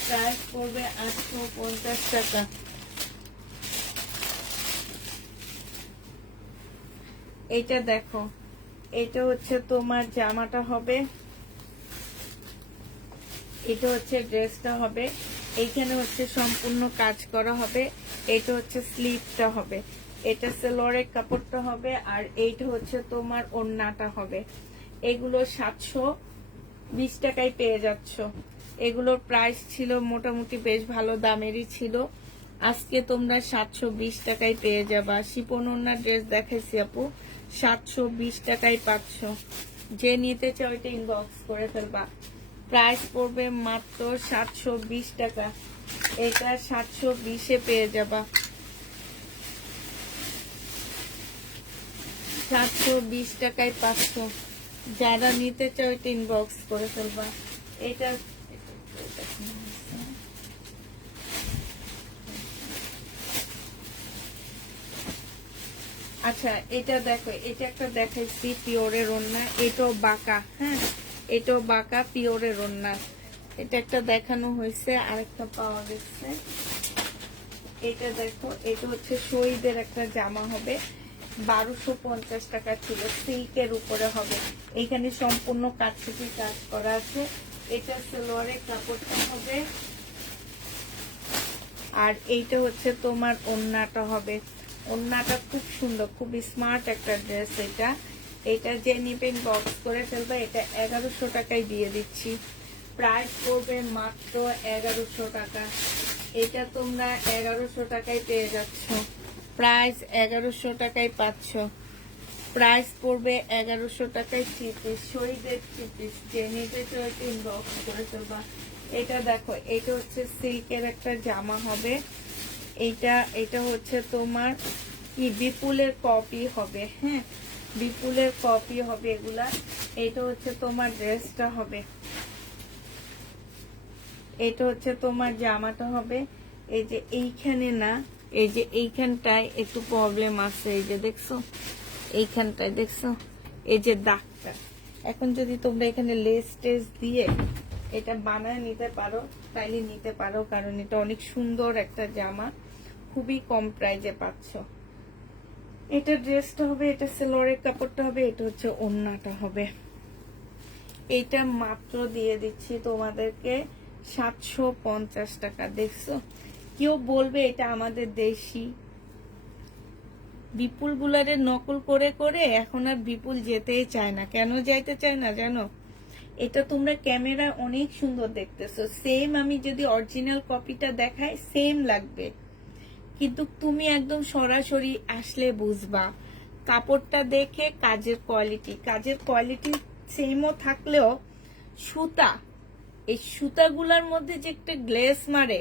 প্রাইস পড়বে 850 টাকা। এটা দেখো, এটা হচ্ছে তোমার জামাটা হবে, এটা হচ্ছে ড্রেসটা হবে। এইখানে হচ্ছে সম্পূর্ণ কাজ করা হবে। এটা হচ্ছে স্লিভটা হবে, এটা সেলোয়ারের কাপড়টা হবে, আর এইটা হচ্ছে তোমার ওড়নাটা হবে। এগুলো 720 টাকায় পেয়ে যাচ্ছ। এগুলোর প্রাইস ছিল মোটামুটি বেশ ভালো দামেরই ছিল, আজকে তোমরা 720 টাকায় পেয়ে যাবা। শিপন ওড়নার ড্রেস দেখাইছি আপু, 720 টাকায় পাচ্ছ। যে নিতে চাও এটা ইনবক্স করে ফেলবা। প্রাইস পড়বে মাত্র 720 টাকা। এটা 720-এ পেয়ে যাবা, 720 টাকায় 500। যারা নিতে চাও এটা ইনবক্স করে ফেলবা। এটা আচ্ছা, এটা দেখো, এটা একটা দেখাইছি পিওরের ওন্না, এটাও বাঁকা। হ্যাঁ, এটাও বাঁকা পিওরের ওন্না। এটা একটা দেখানো হয়েছে, আরেকটা পাওয়া গেছে। এটা দেখো, এটা হচ্ছে শহীদের একটা জামা হবে, 1250 টাকা ছিল, সিল্কের উপরে হবে। এখানে সম্পূর্ণ কাটছুটি কাজ করা আছে। এটা সালোয়ারের কাপড়টা হবে, আর এইটা হচ্ছে তোমার ওন্নাটা হবে। ওন্নাটা খুব সুন্দর, খুব স্মার্ট একটা ড্রেস। এটা যে নিবেন বক্স করে ফেলবে। এটা 1100 টাকায় দিয়ে দিচ্ছি। প্রাইস পড়বে মাত্র 1100 টাকা। এটা তোমরা 1100 টাকায় পেয়ে যাচ্ছ। প্রাইস 1100 টাকায় পাচ্ছ। প্রাইস পড়বে 1100 টাকায় 3 পিস, শহীদের 3 পিস। যে নিতে চাও ইনবক্স করে ফেলবা। এটা দেখো, এটা হচ্ছে সিল্কের একটা জামা হবে। এটা হচ্ছে তোমার কি বিপুলের কপি হবে। হ্যাঁ, বিপুলের কপি হবে এগুলা। এটা হচ্ছে তোমার ড্রেসটা হবে, এটা হচ্ছে তোমার জামাটা হবে। এই যে এইখানে না, এই যে এইখানটায় একটু প্রবলেম আছে। এই যে দেখছো, এইখানটায় দেখছো এই যে দাগটা। এখন যদি তোমরা এখানে লেস টেস দিয়ে এটা বানায় নিতে পারো তাইলে নিতে পারো, কারণ এটা অনেক সুন্দর একটা জামা, খুবই কম প্রাইজে পাচ্ছ। এটা ড্রেসটা হবে, এটা সালোয়ারের কাপড়টা হবে, এটা হচ্ছে ওড়নাটা হবে। এটা মাত্র দিয়ে দিচ্ছি তোমাদেরকে 750 টাকা। দেখছো, কেউ বলবে এটা আমাদের দেশি। বিপুল গুলারের নকল করে করে এখন আর বিপুল যেতেই চায় না। কেন যাইতে চায় না জানো? এটা তোমরা ক্যামেরায় অনেক সুন্দর দেখতেছো, সেম আমি যদি অরিজিনাল কপিটা দেখাই সেম লাগবে, কিন্তু তুমি একদম সরাসরি আসলে বুঝবা কাপড়টা দেখে। কাজের কোয়ালিটি সেমও থাকলেও সুতা, এই সুতাগুলার মধ্যে যে একটা গ্লেস মারে,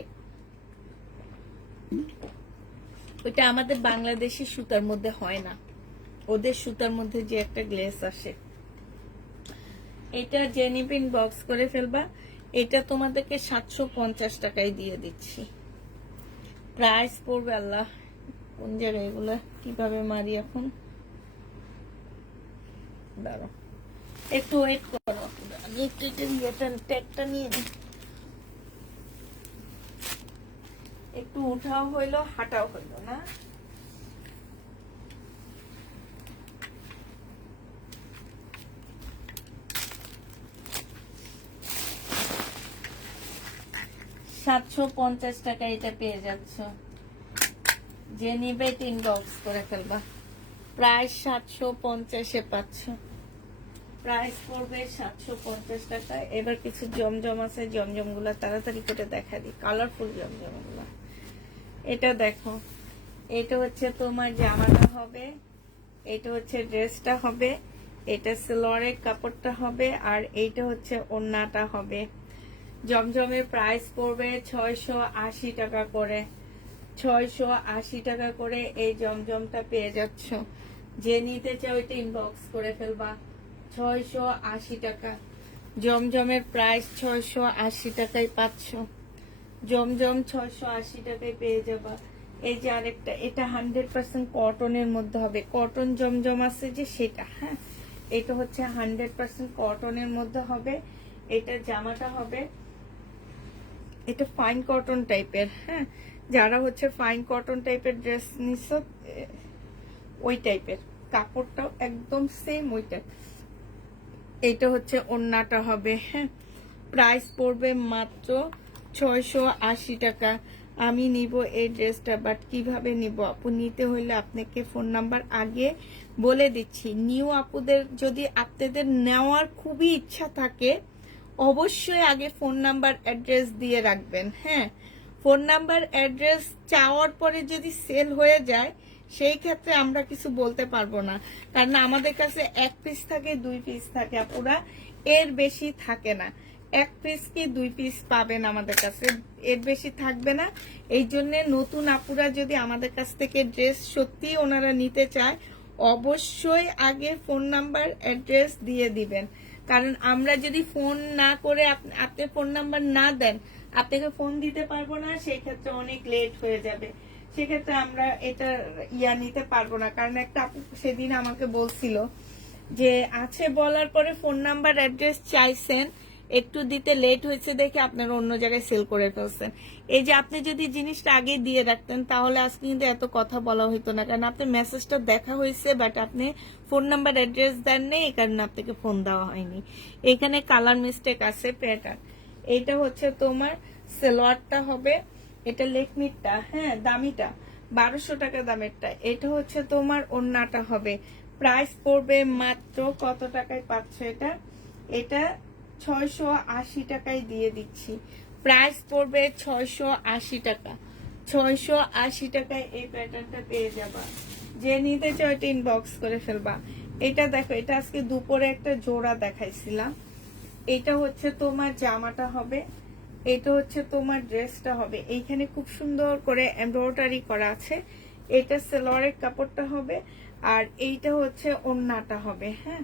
ওইটা আমাদের বাংলাদেশি সুতার মধ্যে হয় না। ওদের সুতার মধ্যে যে একটা গ্লেস আসে, এটা জেনিপিন বক্স করে ফেলবা। এটা তোমাদেরকে 750 টাকায় দিয়ে দিচ্ছি। প্রাইস পড়বে, আল্লাহ কোন জায়গায় এগুলা কিভাবে মারি এখন, দাঁড়ো একটু ওয়েট করো, আমি একটু ট্যাগটা নিয়ে নিই। একটু উঠাও হইলো, হাঁটাও হইলো না। $750 টাকা এটা পেয়ে যাচ্ছ। যে নিবে ইনবক্স করে ফেলবা। প্রাইস 750-এ পাচ্ছ। প্রাইস পড়বে 750 টাকা। এবার কিছু জমজম আছে, জমজম গুলা তাড়াতাড়ি করে দেখা দিই, কালারফুল জমজম গুলা। এটা দেখো, এটা হচ্ছে তোমার জামাটা হবে, এটা হচ্ছে ড্রেসটা হবে, এটা সালোয়ারের কাপড়টা হবে, আর এইটা হচ্ছে ওড়নাটা হবে। জমজমের প্রাইস পড়বে 680 টাকা করে। 680 টাকা করে এই জমজমটা পেয়ে যাচ্ছ। যে নিতে চাও এটা ইনবক্স করে ফেলবা। 680 টাকা জমজমের প্রাইস, 680 টাকায় পাচ্ছ। জমজম 680 টাকায় পেয়ে যাবা। এই যে আরেকটা, এটা 100% কটনের মধ্যে হবে। কটন জমজম আছে যে সেটা, হ্যাঁ, এটা হচ্ছে 100% কটনের মধ্যে হবে। এটা জামাটা হবে, এটা ফাইন কটন টাইপের। হ্যাঁ, যারা হচ্ছে ফাইন কটন টাইপের ড্রেস নিচ্ছ ওই টাইপের, কাপড়টাও একদম সেম ওইটা। এটা হচ্ছে ওড়নাটা হবে। হ্যাঁ, প্রাইস পড়বে মাত্র 680 টাকা। আমি নিব এই ড্রেসটা, বাট কিভাবে নিব আপু? নিতে হইলে আপনাকে ফোন নাম্বার আগে বলে দিচ্ছি। নিউ আপুদের যদি আপনাদের নেওয়ার খুবই ইচ্ছা থাকে, অবশ্যই আগে ফোন নাম্বার অ্যাড্রেস দিয়ে রাখবেন। হ্যাঁ, ফোন নাম্বার অ্যাড্রেস চাওয়ার পরে যদি সেল হয়ে যায় সেই ক্ষেত্রে আমরা কিছু বলতে পারবো না, কারণ আমাদের কাছে 1 পিস থাকে, 2 পিস থাকে আপুরা, এর বেশি থাকে না। এক পিস কি 2 পিস পাবেন আমাদের কাছে, এর বেশি থাকবে না। এই জন্য নতুন আপুরা যদি আমাদের কাছ থেকে ড্রেস সত্যি ওনারা নিতে চায়, অবশ্যই আগে ফোন নাম্বার অ্যাড্রেস দিয়ে দিবেন। কারণ আমরা যদি ফোন না করে আপনি ফোন নাম্বার না দেন, আপনাকে ফোন দিতে পারবো না, সেই ক্ষেত্রে অনেক লেট হয়ে যাবে। সেক্ষেত্রে আমরা এটা নিতে পারবো না। কারণ একটা আপু সেদিন আমাকে বলছিল যে আছে বলার পরে ফোন নাম্বার অ্যাড্রেস চাইছেন, একটু দিতে লেট হয়েছে দেখে আপনারা অন্য জায়গায় সেল করে ফেলছেন। এই যে আপনি যদি জিনিসটা আগে দিয়ে রাখতেন তাহলে আজকে কিন্তু এত কথা বলা হতো না। কারণ আপনার মেসেজটা দেখা হয়েছে, বাট আপনি ফোন নাম্বার অ্যাড্রেস দেন নেই, এই কারণে আপনাকে ফোন দেওয়া হয়নি। এখানে কালার মিস্টেক আছে। প্যাটার্ন এইটা হচ্ছে তোমার সালোয়ারটা হবে, এটা লেকমিটটা, হ্যাঁ দামিটা 1200 টাকা দামেরটা। এটা হচ্ছে তোমার ওড়নাটা হবে, প্রাইস পড়বে মাত্র কত টাকায় পাচ্ছ এটা? এটা 680 টাকায় দিয়ে দিচ্ছি। প্রাইস পড়বে 680 টাকা। 680 টাকায় এই প্যাটার্নটা পেয়ে যাবা। যে নিতে চাও এটা ইনবক্স করে ফেলবা। এটা দেখো, এটা আজকে দুপুরে একটা জোড়া দেখাইছিলাম। এটা হচ্ছে তোমার জামাটা হবে, এটা হচ্ছে তোমার ড্রেসটা হবে। এইখানে খুব সুন্দর করে এমব্রয়ডারি করা আছে। এটা সালোয়ারের কাপড়টা হবে, আর এইটা হচ্ছে ওড়নাটা হবে। হ্যাঁ,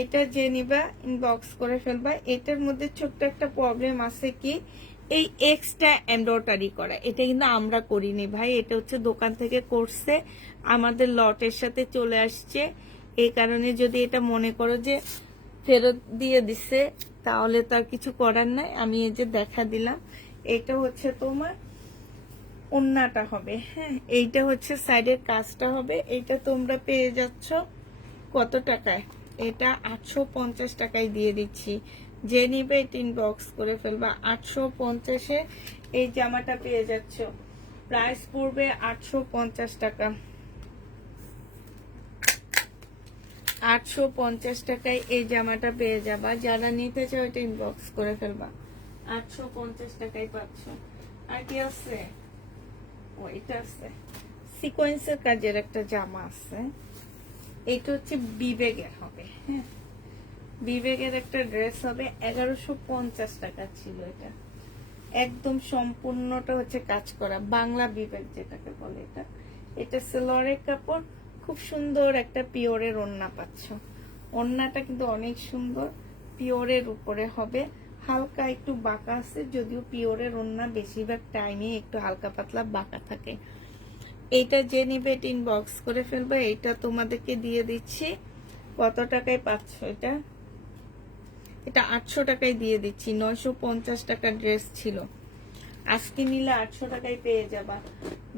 এটা যে নিবা ইনবক্স করে ফেলবা। এটার মধ্যে ছোট্ট একটা প্রবলেম আছে কি, এই এক্সট্রা এমব্রয়ডারি করা, এটা কিন্তু আমরা করিনি ভাই, এটা হচ্ছে দোকান থেকে করছে, আমাদের লটের সাথে চলে আসছে। এই কারণে যদি এটা মনে করো যে ফেরত দিয়ে দিছে, তাহলে তার কিছু করার নাই। আমি এই যে দেখা দিলাম, এটা হচ্ছে তোমার ওড়নাটা হবে। হ্যাঁ, এইটা হচ্ছে সাইডের কাজটা হবে। এইটা তোমরা পেয়ে যাচ্ছ কত টাকায়? এটা 850 টাকায় দিয়ে দিচ্ছি। যে নিবে এটা ইনবক্স করে ফেলবা। 850-এ এই জামাটা পেয়ে যাচ্ছ। প্রাইস পড়বে 850 টাকা। 850 টাকায় এই জামাটা পেয়ে যাবা। যারা নিতে চাও এটা ইনবক্স করে ফেলবা। 850 টাকায় পাচ্ছ। আর কি আছে? ও এটা আছে, সিকোয়েন্সের কাজের একটা জামা আছে। এটা হচ্ছে বিবেকের হবে। হ্যাঁ, বিবেকের একটা ড্রেস হবে। 1150 টাকা ছিল এটা। একদম সম্পূর্ণটা হচ্ছে কাজ করা, বাংলা বিবেক যেটাকে বলে। এটা এটা সালোয়ারের কাপড়, খুব সুন্দর একটা পিওরের ওড়না পাচ্ছ। ওড়নাটা কিন্তু অনেক সুন্দর, পিওরের উপরে হবে। হালকা একটু বাঁকা আছে, যদিও পিওরের ওড়না বেশিরভাগ টাইমে একটু হালকা পাতলা বাঁকা থাকে। এইটা যে নিবে এটা ইনবক্স করে ফেলবে। এটা তোমাদেরকে দিয়ে দিচ্ছি কত টাকায় পাচ্ছ এটা? এটা 800 টাকায় দিয়ে দিচ্ছি। 950 টাকার ড্রেস ছিল, আজকে নিলে 800 টাকায় পেয়ে যাবা।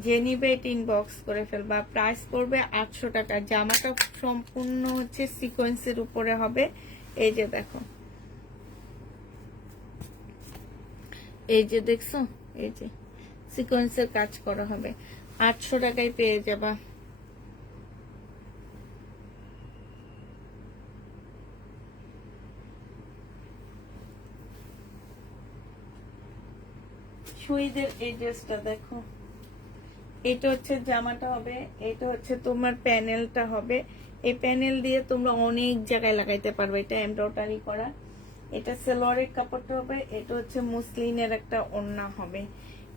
যে নিবে এটা ইনবক্স করে ফেলবা। প্রাইস পড়বে 800 টাকা। জামাটা সম্পূর্ণ হচ্ছে সিকোয়েন্সের উপরে হবে। এই যে দেখো, এই যে দেখছো, এই যে সিকোয়েন্সের কাজ করা হবে। 800 টাকায় পেয়ে যাবা। শহীদের এই ড্রেসটা দেখো, এটা হচ্ছে জামাটা হবে, এটা হচ্ছে তোমার প্যানেলটা হবে। এই প্যানেল দিয়ে তোমরা অনেক জায়গায় লাগাইতে পারবে। এটা এমব্রয়ডারি করা। এটা সালোয়ারের কাপড়টা হবে। এটা হচ্ছে মুসলিনের একটা ওড়না হবে।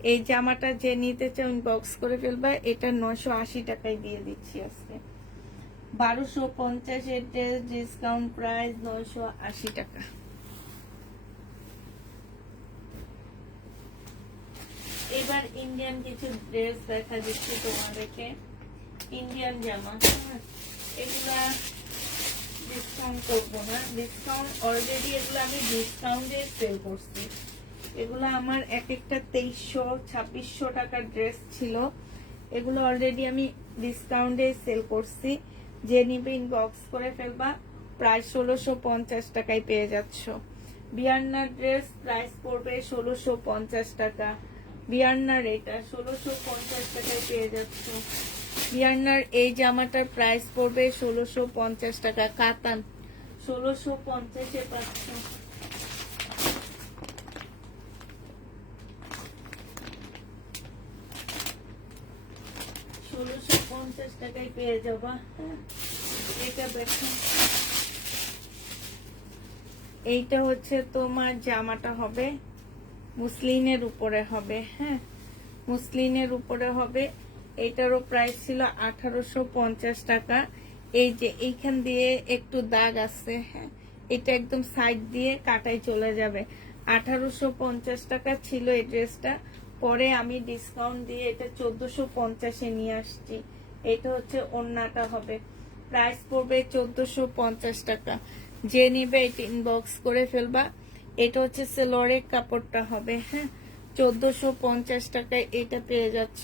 এই জামাটা যে নিতে চাও ইনবক্স করে ফেলবা। এটা 980 টাকায় দিয়ে দিচ্ছি আজকে। 1250 এর ড্রেস, ডিসকাউন্ট প্রাইস 980 টাকা। এবার ইন্ডিয়ান কিছু ড্রেস দেখা দিচ্ছি তোমাদেরকে। ইন্ডিয়ান জামা, এগুলা ডিসকাউন্ট করবো না, ডিসকাউন্ট অলরেডি এগুলো আমি ডিসকাউন্টে সেল করছি। এগুলো আমার এক একটা 2300-2600 টাকার ড্রেস ছিল, এগুলো অলরেডি আমি ডিসকাউন্টে সেল করছি। যে নিবে ইনবক্স করে ফেলবা। প্রাইস 1650 টাকায় পেয়ে যাচ্ছ। বিয়ান্নার ড্রেস প্রাইস পড়বে 1650 টাকা। বিয়ান্নার এটা 1650 টাকায় পেয়ে যাচ্ছ। বিয়ান্নার এই জামাটার প্রাইস পড়বে 1650 টাকা। কাতান 1650-এ পাচ্ছ। 1650 টাকায় পেয়ে যাবা। এটা দেখো, এইটা হচ্ছে তোমার জামাটা হবে মুসলিনের উপরে হবে, হ্যাঁ মুসলিনের উপরে হবে। এটারও প্রাইস ছিল 1850 টাকা। এই যে এইখান দিয়ে একটু দাগ আছে, হ্যাঁ এটা একদম সাইড দিয়ে কাটাই চলে যাবে। 1850 টাকা ছিল এই ড্রেসটা, পরে আমি ডিসকাউন্ট দিয়ে এটা 1450-এ নিয়ে আসছি। এটা হচ্ছে ওড়নাটা হবে, প্রাইস পড়বে 1450 টাকা। যে নিবে এটা ইনবক্স করে ফেলবা। এটা হচ্ছে সেলোয়ারের কাপড়টা হবে, হ্যাঁ 1450 টাকায় এটা পেয়ে যাচ্ছ।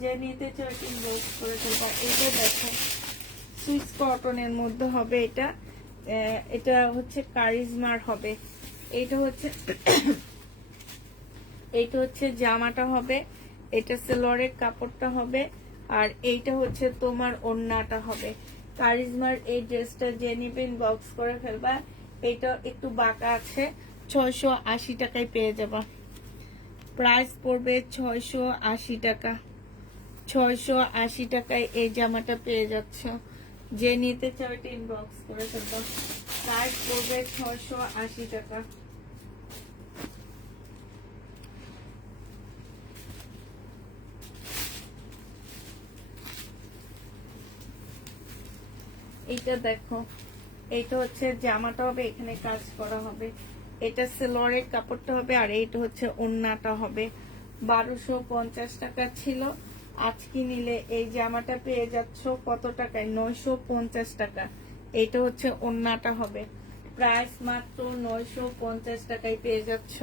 যে নিতে চাও এটা ইনবক্স করে ফেলবা। এটা দেখো সুইস কটনের মধ্যে হবে এটা, এটা হচ্ছে কারিজমার হবে। এটা হচ্ছে এইটা হচ্ছে জামাটা হবে, এটা সেলোয়ারের কাপড়টা হবে, আর এইটা হচ্ছে তোমার ওড়নাটা হবে। কারিজমার এই ড্রেসটা যে নিবেন বক্স করে ফেলবা। এটা একটু বাঁকা আছে, 680 টাকায় পেয়ে যাবা। প্রাইস পড়বে 680 টাকা। 680 টাকায় এই জামাটা পেয়ে যাচ্ছ। যে নিতে চাও এটা ইনবক্স করে ফেলবা। প্রাইস পড়বে 680 টাকা। এইটা দেখো, এইটা হচ্ছে জামাটা হবে, এখানে কাজ করা হবে। এটা সেলোয়ারের কাপড়টা হবে, আর এইটা হচ্ছে ওড়নাটা হবে। 1250 টাকা ছিল, আজকে নিলে এই জামাটা পেয়ে যাচ্ছ কত টাকায়? 950 টাকা। এইটা হচ্ছে ওড়নাটা হবে, প্রাইস মাত্র 950 টাকায় পেয়ে যাচ্ছ।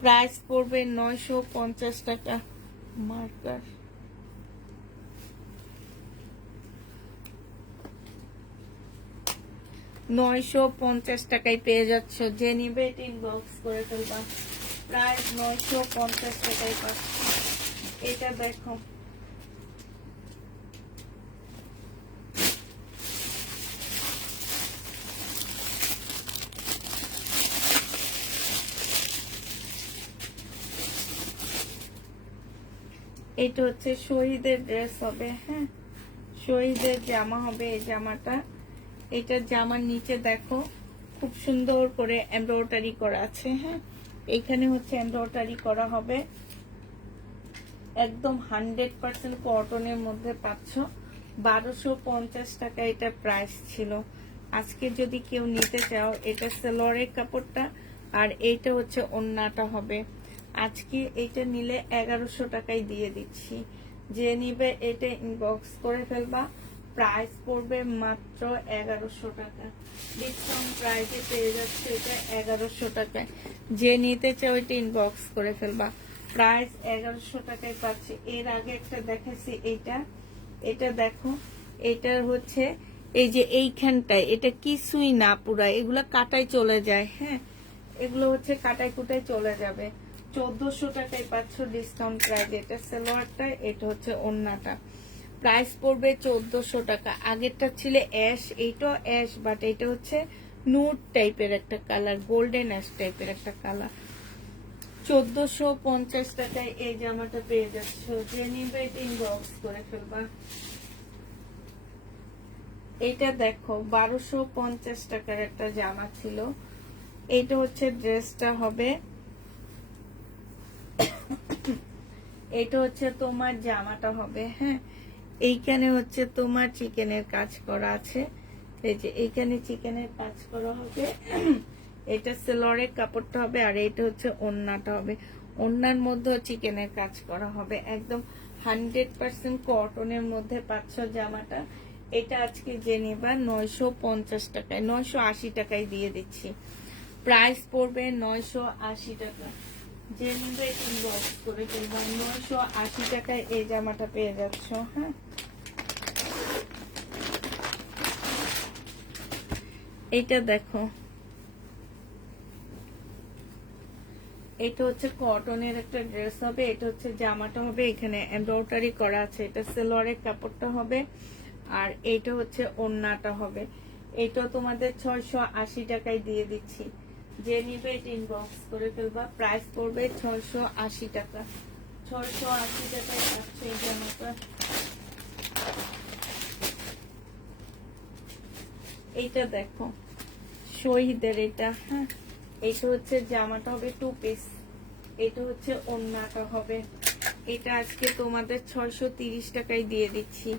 প্রাইস পড়বে 950 টাকা। মার্কার 950 টাকায় পেয়ে যাচ্ছ। যে নিবে এটা ইনবক্স করে ফেলবা। প্রাইস 950 টাকায় পাচ্ছ। এটা দেখো, এটা হচ্ছে শহীদের ড্রেস হবে, হ্যাঁ শহীদের জামা হবে এই জামাটা। এটা জামার নিচে দেখো খুব সুন্দর করে এমব্রয়ডারি করা আছে, হ্যাঁ এইখানে হচ্ছে এমব্রয়ডারি করা হবে। একদম 100% কটনের মধ্যে পাচ্ছ। 1250 টাকা এটা প্রাইস ছিল। আজকে যদি কেউ নিতে চাও, এটা সেলোয়ারের কাপড়টা, আর এইটা হচ্ছে ওড়নাটা হবে। আজকে এইটা নিলে 1100 টাকায় দিয়ে দিচ্ছি। যে নিবে এটা ইনবক্স করে ফেলবা। প্রাইস পড়বে মাত্র 1100 টাকা। ডিসকাউন্ট প্রাইসে পেয়ে যাচ্ছে এটা 1100 টাকায়। যে নিতে চাও এটা ইনবক্স করে ফেলবা। প্রাইস 1100 টাকায় পাচ্ছি। এর আগে একটা দেখাচ্ছি, এটা দেখো, এটার হচ্ছে এই যে এইখানটায় এটা কিছুই না, পুরা এগুলা কাটাই চলে যায়, হ্যাঁ এগুলো হচ্ছে কাটাই কুটাই চলে যাবে। 1400 টাকায় পাচ্ছ ডিসকাউন্ট প্রাইস। এটা সালোয়ারটা, এটা হচ্ছে ওড়নাটা। প্রাইস পড়বে 1400 টাকা। আগেরটা ছিল অ্যাশ, এইটাও অ্যাশ, বাট এটা হচ্ছে নুড টাইপের একটা কালার, গোল্ডেন অ্যাশ টাইপের একটা কালার। 1450 টাকায় এই জামাটা পেয়ে যাচ্ছ। যে নিবে এটা ইনবক্স করে ফেলবা। এটা দেখো 1250 টাকার একটা জামা ছিল। এইটা হচ্ছে ড্রেসটা হবে, এটা হচ্ছে তোমার জামাটা হবে, হ্যাঁ এইখানে হচ্ছে তোমার চিকেনের কাজ করা আছে। এই যে এইখানে চিকেনের কাজ করা হবে। এটা সেলোয়ারের কাপড়টা হবে, আর এইটা হচ্ছে ওড়নাটা হবে। ওড়নার মধ্যে চিকেনের কাজ করা হবে। একদম 100% কটনের মধ্যে পাচ্ছ জামাটা। এটা আজকে যে নিবা 950 টাকায়, 980 টাকায় দিয়ে দিচ্ছি। প্রাইস পড়বে 980 টাকা। যে নিবে ইনবক্স করে ফেলবা। 980 টাকায় এই জামাটা পেয়ে যাচ্ছ, হ্যাঁ এটা দেখো, এটা হচ্ছে কটনের একটা ড্রেস হবে। এটা হচ্ছে জামাটা হবে, এখানে এমব্রয়ডারি করা আছে। এটা সেলোয়ারের কাপড়টা হবে, আর এইটা হচ্ছে ওড়নাটা হবে। এটা তোমাদের 680 টাকায় দিয়ে দিচ্ছি। যে নিবে এটা ইনবক্স করে ফেলবা। প্রাইস পড়বে 680 টাকা। 680 টাকায় পাচ্ছে এই জামাটা। এইটা দেখো শহীদের এটা। হ্যাঁ, এটা হচ্ছে জামাটা হবে 2 পিস, এটা হচ্ছে ওড়নাটা হবে। এটা আজকে তোমাদের 630 টাকায় দিয়ে দিচ্ছি।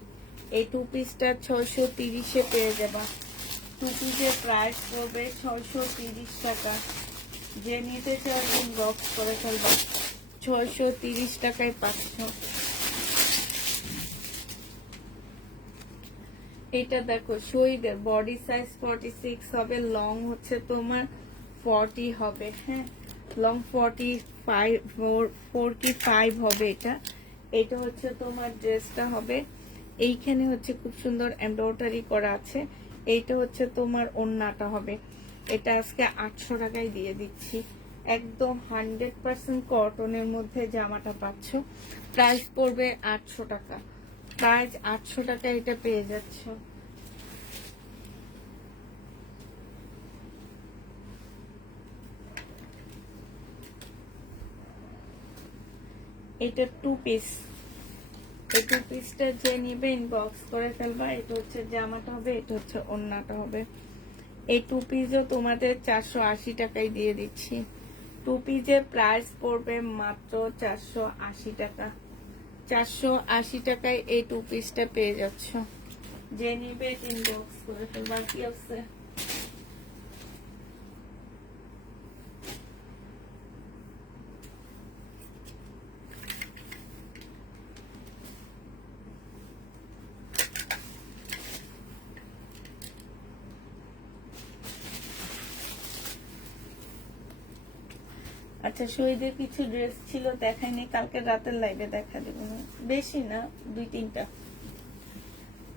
এই 2 পিসটা 630-এ পেয়ে যাবা। 2 পিসের প্রাইস পড়বে 630 টাকা। যে নিতে চাও ইনবক্স করে ফেলবা, 630 টাকায় পাচ্ছ। এটা দেখো শহীদের বডি সাইজ 46 হবে, লং হচ্ছে তোমার 40 হবে। হ্যাঁ, লং 45 হবে এটা। এটা হচ্ছে তোমার ড্রেসটা হবে, এইখানে হচ্ছে খুব সুন্দর এমব্রয়ডারি করা আছে। এইটা হচ্ছে তোমার ওড়নাটা হবে। এটা আজকে 800 টাকায় দিয়ে দিচ্ছি। একদম 100% কটনের মধ্যে জামাটা পাচ্ছ। প্রাইস পড়বে 800 টাকা। প্রাইস 800 টাকা এটা পেয়ে যাচ্ছ। এটা 2 পিস, এই 2 পিসটা যে নিবে ইনবক্স করে ফেলবা। এটা হচ্ছে জামাটা হবে, এটা হচ্ছে ওড়নাটা হবে। এই 2 পিসও তোমাদের 480 টাকায় দিয়ে দিচ্ছি। 2 পিসের প্রাইস পড়বে মাত্র 480 টাকা। 480 টাকায় এই 2 পিসটা পেয়ে যাচ্ছ। যে নিবে ইনবক্স করে ফেলবা। কি আছে আচ্ছা, শহীদের কিছু ড্রেস ছিল দেখাইনি, কালকে রাতের লাইভে দেখা দেবো। বেশি না, 2-3টা।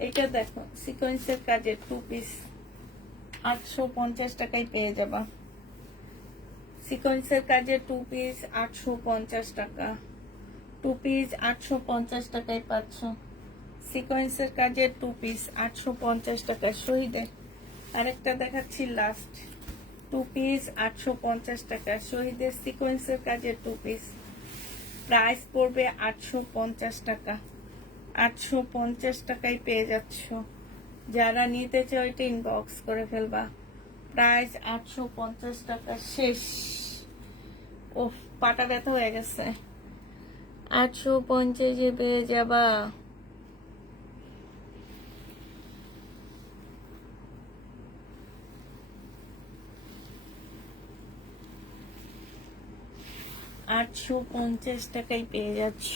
এটা দেখো সিকোয়েন্সের কাজের 2 পিস 850 টাকায় পেয়ে যাবা। সিকোয়েন্সের কাজের 2 পিস 850 টাকা। 2 পিস 850 টাকায় পাচ্ছ। সিকোয়েন্সের কাজের 2 পিস 850 টাকা। শহীদের আরেকটা দেখাচ্ছি লাস্ট, 2 পিস 850 টাকা। শহীদের সিকোয়েন্সের কাজের 2 পিস প্রাইস পড়বে 850 টাকা। 850 টাকায় পেয়ে যাচ্ছ। যারা নিতে চাও এটা ইনবক্স করে ফেলবা। প্রাইস 850 টাকা। শেষ। ও, পাটা ব্যথা হয়ে গেছে। 850-এ পেয়ে যাবা। $850 টাকায় পেয়ে যাচ্ছ।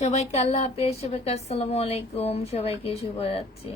সবাইকে আল্লাহ হাফেজ, সবাইকে আসসালামু আলাইকুম, সবাইকে শুভরাত্রি।